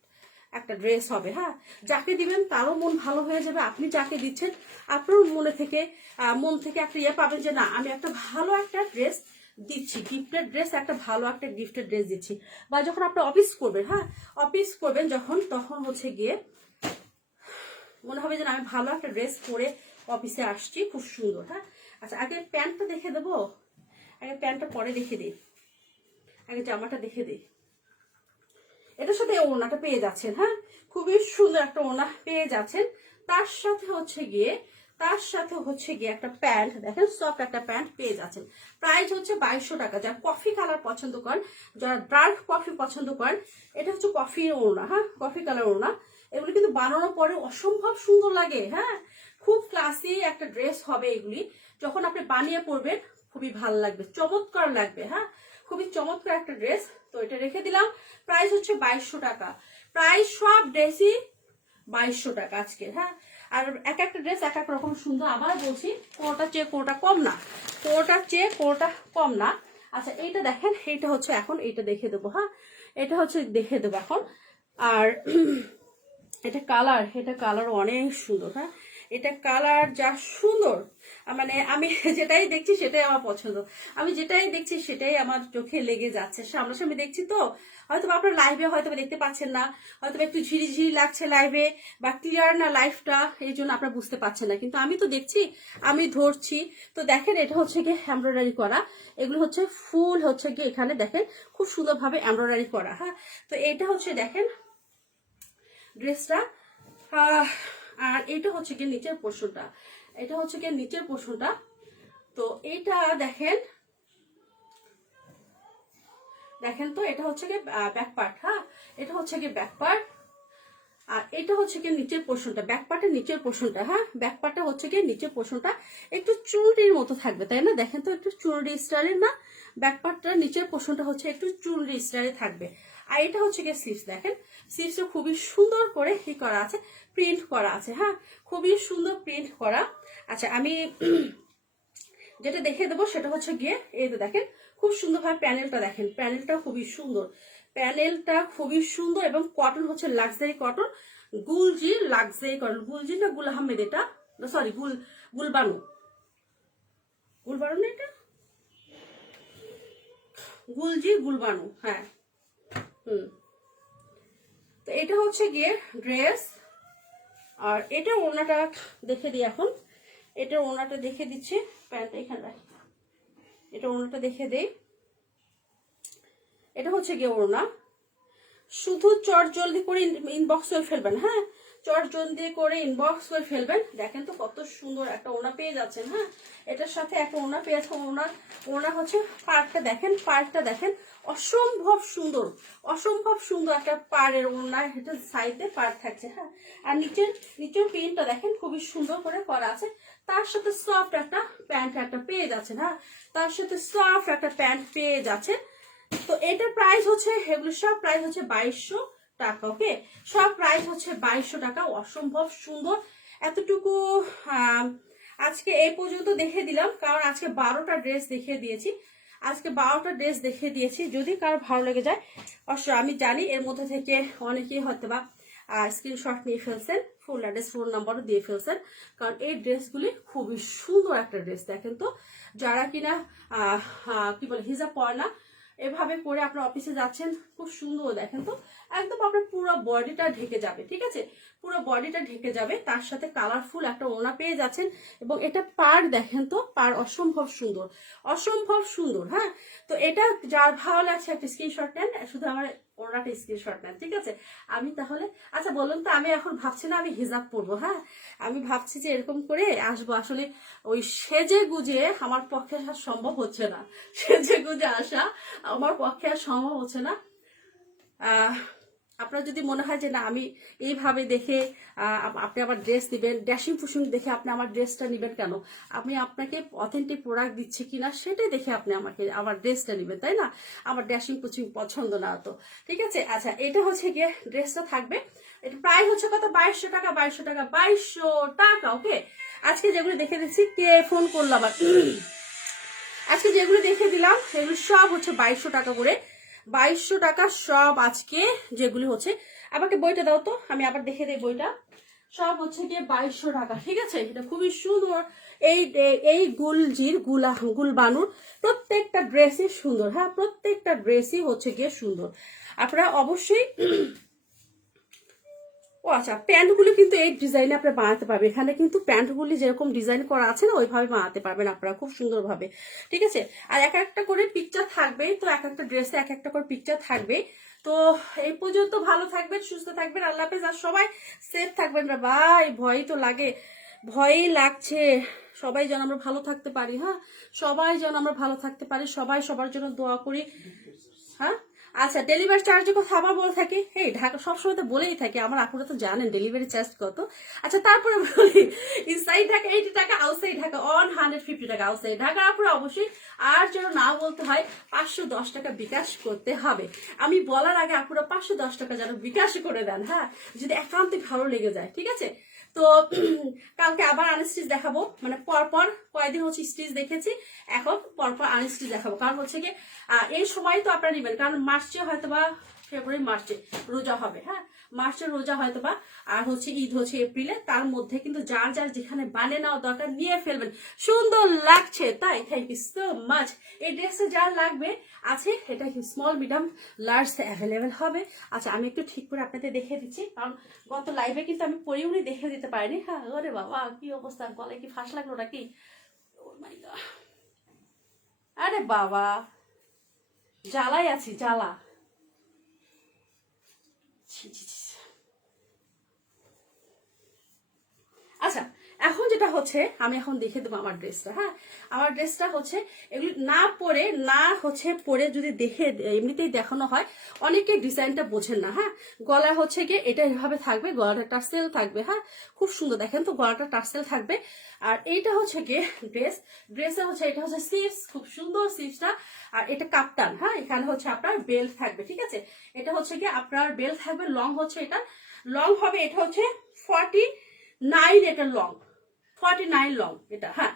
একটা ড্রেস হবে। হ্যাঁ, যাকে দিবেন তারও মন ভালো হয়ে যাবে, আপনি যাকে দিচ্ছেন আপনার মন থেকে একটা ইয়ে পাবেন যে না আমি একটা ভালো একটা ড্রেস দিচ্ছি, গিফটের ড্রেস, একটা ভালো একটা গিফটের ড্রেস দিচ্ছি। বা যখন আপনি অফিস করবেন, হ্যাঁ অফিস করবেন যখন, তখন হচ্ছে গিয়ে মনে হবে যে আমি ভালো একটা ড্রেস পরে অফিসে আসছি, খুব সুন্দর। হ্যাঁ, আচ্ছা আগে প্যান্টটা দেখে দেবো, আগে প্যান্টটা পরে দেখে দিই, আগে জামাটা দেখে দিই। এটার সাথে ওড়নাটা পেয়ে যাচ্ছেন। হ্যাঁ, খুবই সুন্দর একটা ওড়না পেয়ে যাচ্ছেন। তার সাথে হচ্ছে গিয়ে তার সাথে হচ্ছে গিয়ে একটা প্যান্ট, দেখেন সফট একটা প্যান্ট পেয়ে যাচ্ছেন। প্রাইস হচ্ছে 2200 টাকা। যারা কফি কালার পছন্দ করেন, যারা ডার্ক কফি পছন্দ করেন, এটা হচ্ছে কফি ওড়না, হ্যাঁ কফি কালার ওড়না। এগুলো কিন্তু বানানোর পরে অসম্ভব সুন্দর লাগে, হ্যাঁ খুব ক্লাসি একটা ড্রেস হবে এগুলি। যখন আপনি বানিয়ে পরবেন খুবই ভালো লাগবে, চমৎকার লাগবে, হ্যাঁ খুবই চমৎকার একটা ড্রেস। তো এটা রেখে দিলাম। প্রাইস হচ্ছে 2200 টাকা। প্রাইস সব ড্রেসই 2200 টাকা আজকে, হ্যাঁ। আর এক একটা ড্রেস এক এক রকম সুন্দর। আবার বলছি, কোনোটার চেয়ে কোনোটা কম না, কোনোটার চেয়ে কোনোটা কম না। আচ্ছা এইটা দেখেন, এইটা হচ্ছে এখন এইটা দেখে দেবো, হ্যাঁ এটা হচ্ছে দেখে দেবো এখন। আর এটা কালার অনেক সুন্দর, হ্যাঁ এটা কালার যা সুন্দর, মানে আমি যেটাই দেখছি সেটাই আমার পছন্দ, আমি যেটাই দেখছি সেটাই আমার চোখে লেগে যাচ্ছে। সামনাসামনি দেখছি তো, হয়তো আপনার লাইভে হয়তো দেখতে পাচ্ছেন না, হয়তো একটু ঝিরিঝিরি লাগছে লাইভে, বা ক্লিয়ার না লাইভটা, এই জন্য আপনারা বুঝতে পারছেন না, কিন্তু আমি তো দেখছি, আমি ধরছি। তো দেখেন এটা হচ্ছে গিয়ে এমব্রয়ডারি করা, এগুলো হচ্ছে ফুল হচ্ছে গিয়ে এখানে দেখেন খুব সুন্দরভাবে এমব্রয়ডারি করা, হ্যাঁ। তো এটা হচ্ছে দেখেন ড্রেসটা, আর এটা হচ্ছে গিয়ে নিচের পোর্শনটা, এটা হচ্ছে গিয়ে নিচের পোর্শনটা। তো এটা দেখেন, দেখেন তো এটা হচ্ছে গিয়ে ব্যাক পার্ট, হ্যাঁ এটা হচ্ছে গিয়ে ব্যাক পার্ট। আর এটা হচ্ছে গিয়ে নিচের পোর্শনটা, ব্যাক পার্টের নিচের পোর্শনটা, হ্যাঁ ব্যাক পার্টটা হচ্ছে গিয়ে নিচের পোর্শনটা একটু চুনরির মতো থাকবে, তাই না? দেখেন তো একটু চুনরি স্টাইলের না, ব্যাক পার্টটার নিচের পোর্শনটা হচ্ছে একটু চুনরি স্টাইলে থাকবে। আর এটা হচ্ছে গিয়ে স্লিভস, দেখেন স্লিভসটা খুবই সুন্দর করে কি করা আছে, প্রিন্ট করা আছে, হ্যাঁ খুবই সুন্দর প্রিন্ট করা। আচ্ছা আমি যেটা দেখে দেবো সেটা হচ্ছে গিয়ে এই তো দেখেন খুব সুন্দরভাবে প্যানেলটা, দেখেন প্যানেলটা খুবই সুন্দর, প্যানেলটা খুবই সুন্দর, এবং কটন হচ্ছে লাক্সারি কটন, গুলজি লাক্সারি কটন, গুলজি না গুল আহমেদ, এটা সরি গুলবানু, গুলবানু না এটা গুলজি গুলবানু, হ্যাঁ তো এটা হচ্ছে গিয়ে ড্রেস। আর এটা ওড়নাটা দেখে দিই এখন, এটা ওড়নাটা দেখে দিচ্ছি, প্যান্টটা এখানে রাখি, এটা ওড়নাটা দেখে দেই। এটা হচ্ছে গিয়ে ওড়না, শুধু চট জলদি করে ইনবক্স করে ফেলবেন, হ্যাঁ চট জলদি করে ইনবক্স করে ফেলবেন। দেখেন তো কত সুন্দর একটা ওড়না পেয়ে যাচ্ছেন, হ্যাঁ এটার সাথে একটা ওড়না পেয়েছে, ওড়না হচ্ছে পাড়টা দেখেন, পাড়টা দেখেন অসম্ভব সুন্দর, অসম্ভব সুন্দর একটা পাড়ের ওড়না, এটা সাইডে পাড় থাকছে, হ্যাঁ আর নিচের প্রিন্টটা দেখেন খুবই সুন্দর করে করা আছে। তার সাথে সফট একটা প্যান্ট একটা পেয়ে যাচ্ছেন, হ্যাঁ তার সাথে সফট একটা প্যান্ট পেয়ে যাচ্ছে। তো এটার প্রাইস হচ্ছে, এগুলো সব প্রাইস হচ্ছে 2200 টাকা, ওকে সব প্রাইস হচ্ছে 2200 টাকা। অসম্ভব সুন্দর, এতটুকু আজকে এই পর্যন্ত দেখে দিলাম, কারণ আজকে 12টা ড্রেস দেখিয়ে দিয়েছি, আজকে 12টা ড্রেস দেখিয়ে দিয়েছি। যদি কারো ভালো লেগে যায় অবশ্যই, আমি জানি এর মধ্যে থেকে অনেকেই হয়তো বা স্ক্রিনশট নিয়ে ফেলছেন, ফুল অ্যাড্রেস ফোন নাম্বারও দিয়ে ফেলছেন, কারণ এই ড্রেসগুলি খুবই সুন্দর একটা ড্রেস। দেখেন তো যারা কিনা কি বলে হিজাব পরে না, এভাবে করে আপনার অফিসে যাচ্ছেন, খুব সুন্দর, দেখেন তো একদম আপনার পুরো বডিটা ঢেকে যাবে, ঠিক আছে পুরো বডিটা ঢেকে যাবে, তার সাথে কালারফুল একটা ওড়না পেয়ে যাচ্ছেন। এবং এটা পাড় দেখেন তো, পাড় অসম্ভব সুন্দর, অসম্ভব সুন্দর, হ্যাঁ তো এটা যার ভালো লাগছে একটা স্ক্রিনশট নেন, শুধু আমার ওড়নাটা স্ক্রিনশট নেন, ঠিক আছে। আমি তাহলে আচ্ছা বলুন তো, আমি এখন ভাবছি না আমি হিজাব পরবো, হ্যাঁ আমি ভাবছি যে এরকম করে আসবো, আসলে ওই সেজে গুজে আমার পক্ষে আসা সম্ভব হচ্ছে না, সেজে গুজে আসা আমার পক্ষে আর সম্ভব হচ্ছে না। আপনার যদি মনে হয় যে না আমি এইভাবে দেখে আপনি আমার ড্রেস দিবেন, ড্যাশিং ফুশিং দেখে আপনি আমার ড্রেসটা নেবেন কেন, আমি আপনাকে অথেন্টিক প্রোডাক্ট দিচ্ছি কিনা সেটাই দেখে আপনি আমাকে আমার ড্রেসটা নেবেন, তাই না? আমার ড্যাশিং ফুশিং পছন্দ না তো, ঠিক আছে। আচ্ছা এটা হচ্ছে গিয়ে ড্রেসটা থাকবে, এটা প্রায় হচ্ছে কত 2200 টাকা, 2200 টাকা, 2200 টাকা, ওকে। আজকে যেগুলো দেখে দিচ্ছি, কে ফোন করলো আবার, আজকে যেগুলো দেখে দিলাম সেগুলো সব হচ্ছে 2200 টাকা করে, 2200 টাকা সব আজকে যেগুলি হচ্ছে। আমাকে বইটা দাও তো, আমি আবার দেখে দিই বইটা। সব হচ্ছে গিয়ে 2200 টাকা, ঠিক আছে। এটা খুবই সুন্দর, এই গুলজির গুলবানুর প্রত্যেকটা ড্রেসই সুন্দর, হ্যাঁ প্রত্যেকটা ড্রেসই হচ্ছে গিয়ে সুন্দর। আপনারা অবশ্যই ও আচ্ছা, প্যান্টগুলি কিন্তু এই ডিজাইনে আপনারা বানাতে পারবেন, এখানে কিন্তু প্যান্টগুলি যেরকম ডিজাইন করা আছে না ওইভাবে বানাতে পারবেন আপনারা খুব সুন্দরভাবে, ঠিক আছে। আর এক একটা করে পিকচার থাকবে, তো এক একটা ড্রেসে এক একটা করে পিকচার থাকবে। তো এই পর্যন্ত ভালো থাকবেন, সুস্থ থাকবেন, আল্লাহ হাফেজ। আর সবাই সেফ থাকবেন রে ভাই, ভয় তো লাগে, ভয়ই লাগছে। সবাই যেন আমরা ভালো থাকতে পারি, হ্যাঁ সবাই যেন আমরা ভালো থাকতে পারি, সবাই সবার জন্য দোয়া করি। হ্যাঁ আচ্ছা, ডেলিভারি চার্জের কথা আবার বলে থাকি, এই ঢাকা সবসময় তো বলেই থাকি, আমার আপুরা তো জানেন ডেলিভারি চার্জ কত। আচ্ছা তারপরে বলি, ইনসাইড ঢাকা 80 টাকা, আউটসাইড ঢাকা 150 টাকা। আউটসাইড ঢাকা আপুরা অবশ্যই আর যেন না বলতে হয় 510 টাকা বিকাশ করতে হবে। আমি বলার আগে আপুরা 510 টাকা যেন বিকাশ করে দেন, হ্যাঁ যদি একান্তই ভালো লেগে যায়, ঠিক আছে। তো কালকে আবার আনস্টিচ দেখাবো, মানে পরপর কয়েকদিন হচ্ছে স্টিচ দেখেছি, এখন পরপর আনস্টিচ দেখাবো। কারণ হচ্ছে কি এই সময় তো আপনারা নেবেন, কারণ মার্চে হয়তো বা ফেব্রুয়ারি মার্চে রোজা হবে, হ্যাঁ মার্চের রোজা হয়তো বা, আর হচ্ছে ঈদ হচ্ছে এপ্রিলে, তার মধ্যে কিন্তু যার যার যেখানে বানিয়ে নেওয়া দরকার নিয়ে ফেলবেন। সুন্দর লাগছে তাই, থ্যাংক ইউ সো মাচ। এই ড্রেসে যার লাগবে আছে, এটা স্মল মিডিয়াম লার্জ অ্যাভেলেবেল হবে। আচ্ছা আমি একটু ঠিক করে আপনাদের দেখে দিচ্ছি, কারণ গত লাইভে কিন্তু আমি পরিউনি দেখে দিতে পারিনি। হ্যাঁ ওরে বাবা কি অবস্থা, গলায় কি ফাঁস লাগলো নাকি, আরে বাবা জ্বালাই আছি, জ্বালা। আচ্ছা এখন যেটা হচ্ছে, আমি এখন দেখে দেবো আমার ড্রেসটা। হ্যাঁ আমার ড্রেসটা হচ্ছে এগুলি না পরে, না হচ্ছে পরে যদি দেখে এমনিতেই দেখানো হয়, অনেকে ডিজাইনটা বোঝেন না। হ্যাঁ গলা হচ্ছে গিয়ে এটা এভাবে থাকবে, গলাটা টার্সেল থাকবে, হ্যাঁ খুব সুন্দর দেখেন তো, গলাটা টার্সেল থাকবে। আর এইটা হচ্ছে গিয়ে ড্রেসের হচ্ছে এটা হচ্ছে স্লিভস, খুব সুন্দর স্লিভসটা। আর এটা কাপ্তান, হ্যাঁ এখানে হচ্ছে আপনার বেল্ট থাকবে, ঠিক আছে। এটা হচ্ছে গিয়ে আপনার বেল্ট থাকবে, লং হচ্ছে এটা লং হবে, এটা হচ্ছে 49, এটা লং 49 লং এটা, হ্যাঁ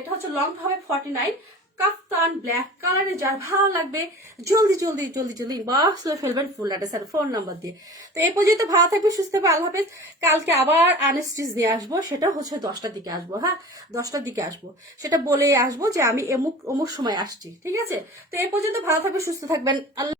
এটা হচ্ছে লং হবে 49। কাফতান ব্ল্যাক কালারে, যার ভালো লাগবে জলদি জলদি জলদি জলদি ইনবক্স করে ফেলবেন ফুল অ্যাড্রেস আর ফোন নাম্বার দিয়ে। তো এই পর্যন্ত ভালো থাকবে, সুস্থ থাকবে, আল্লাহ হাফেজ। কালকে আবার আনস্টিচ নিয়ে আসবো, সেটা হচ্ছে 10টার দিকে আসবো, হ্যাঁ 10টার দিকে আসবো, সেটা বলে আসবো যে আমি অমুক অমুক সময় আসছি, ঠিক আছে। তো এই পর্যন্ত ভালো থাকবে, সুস্থ থাকবেন, আল্লাহ।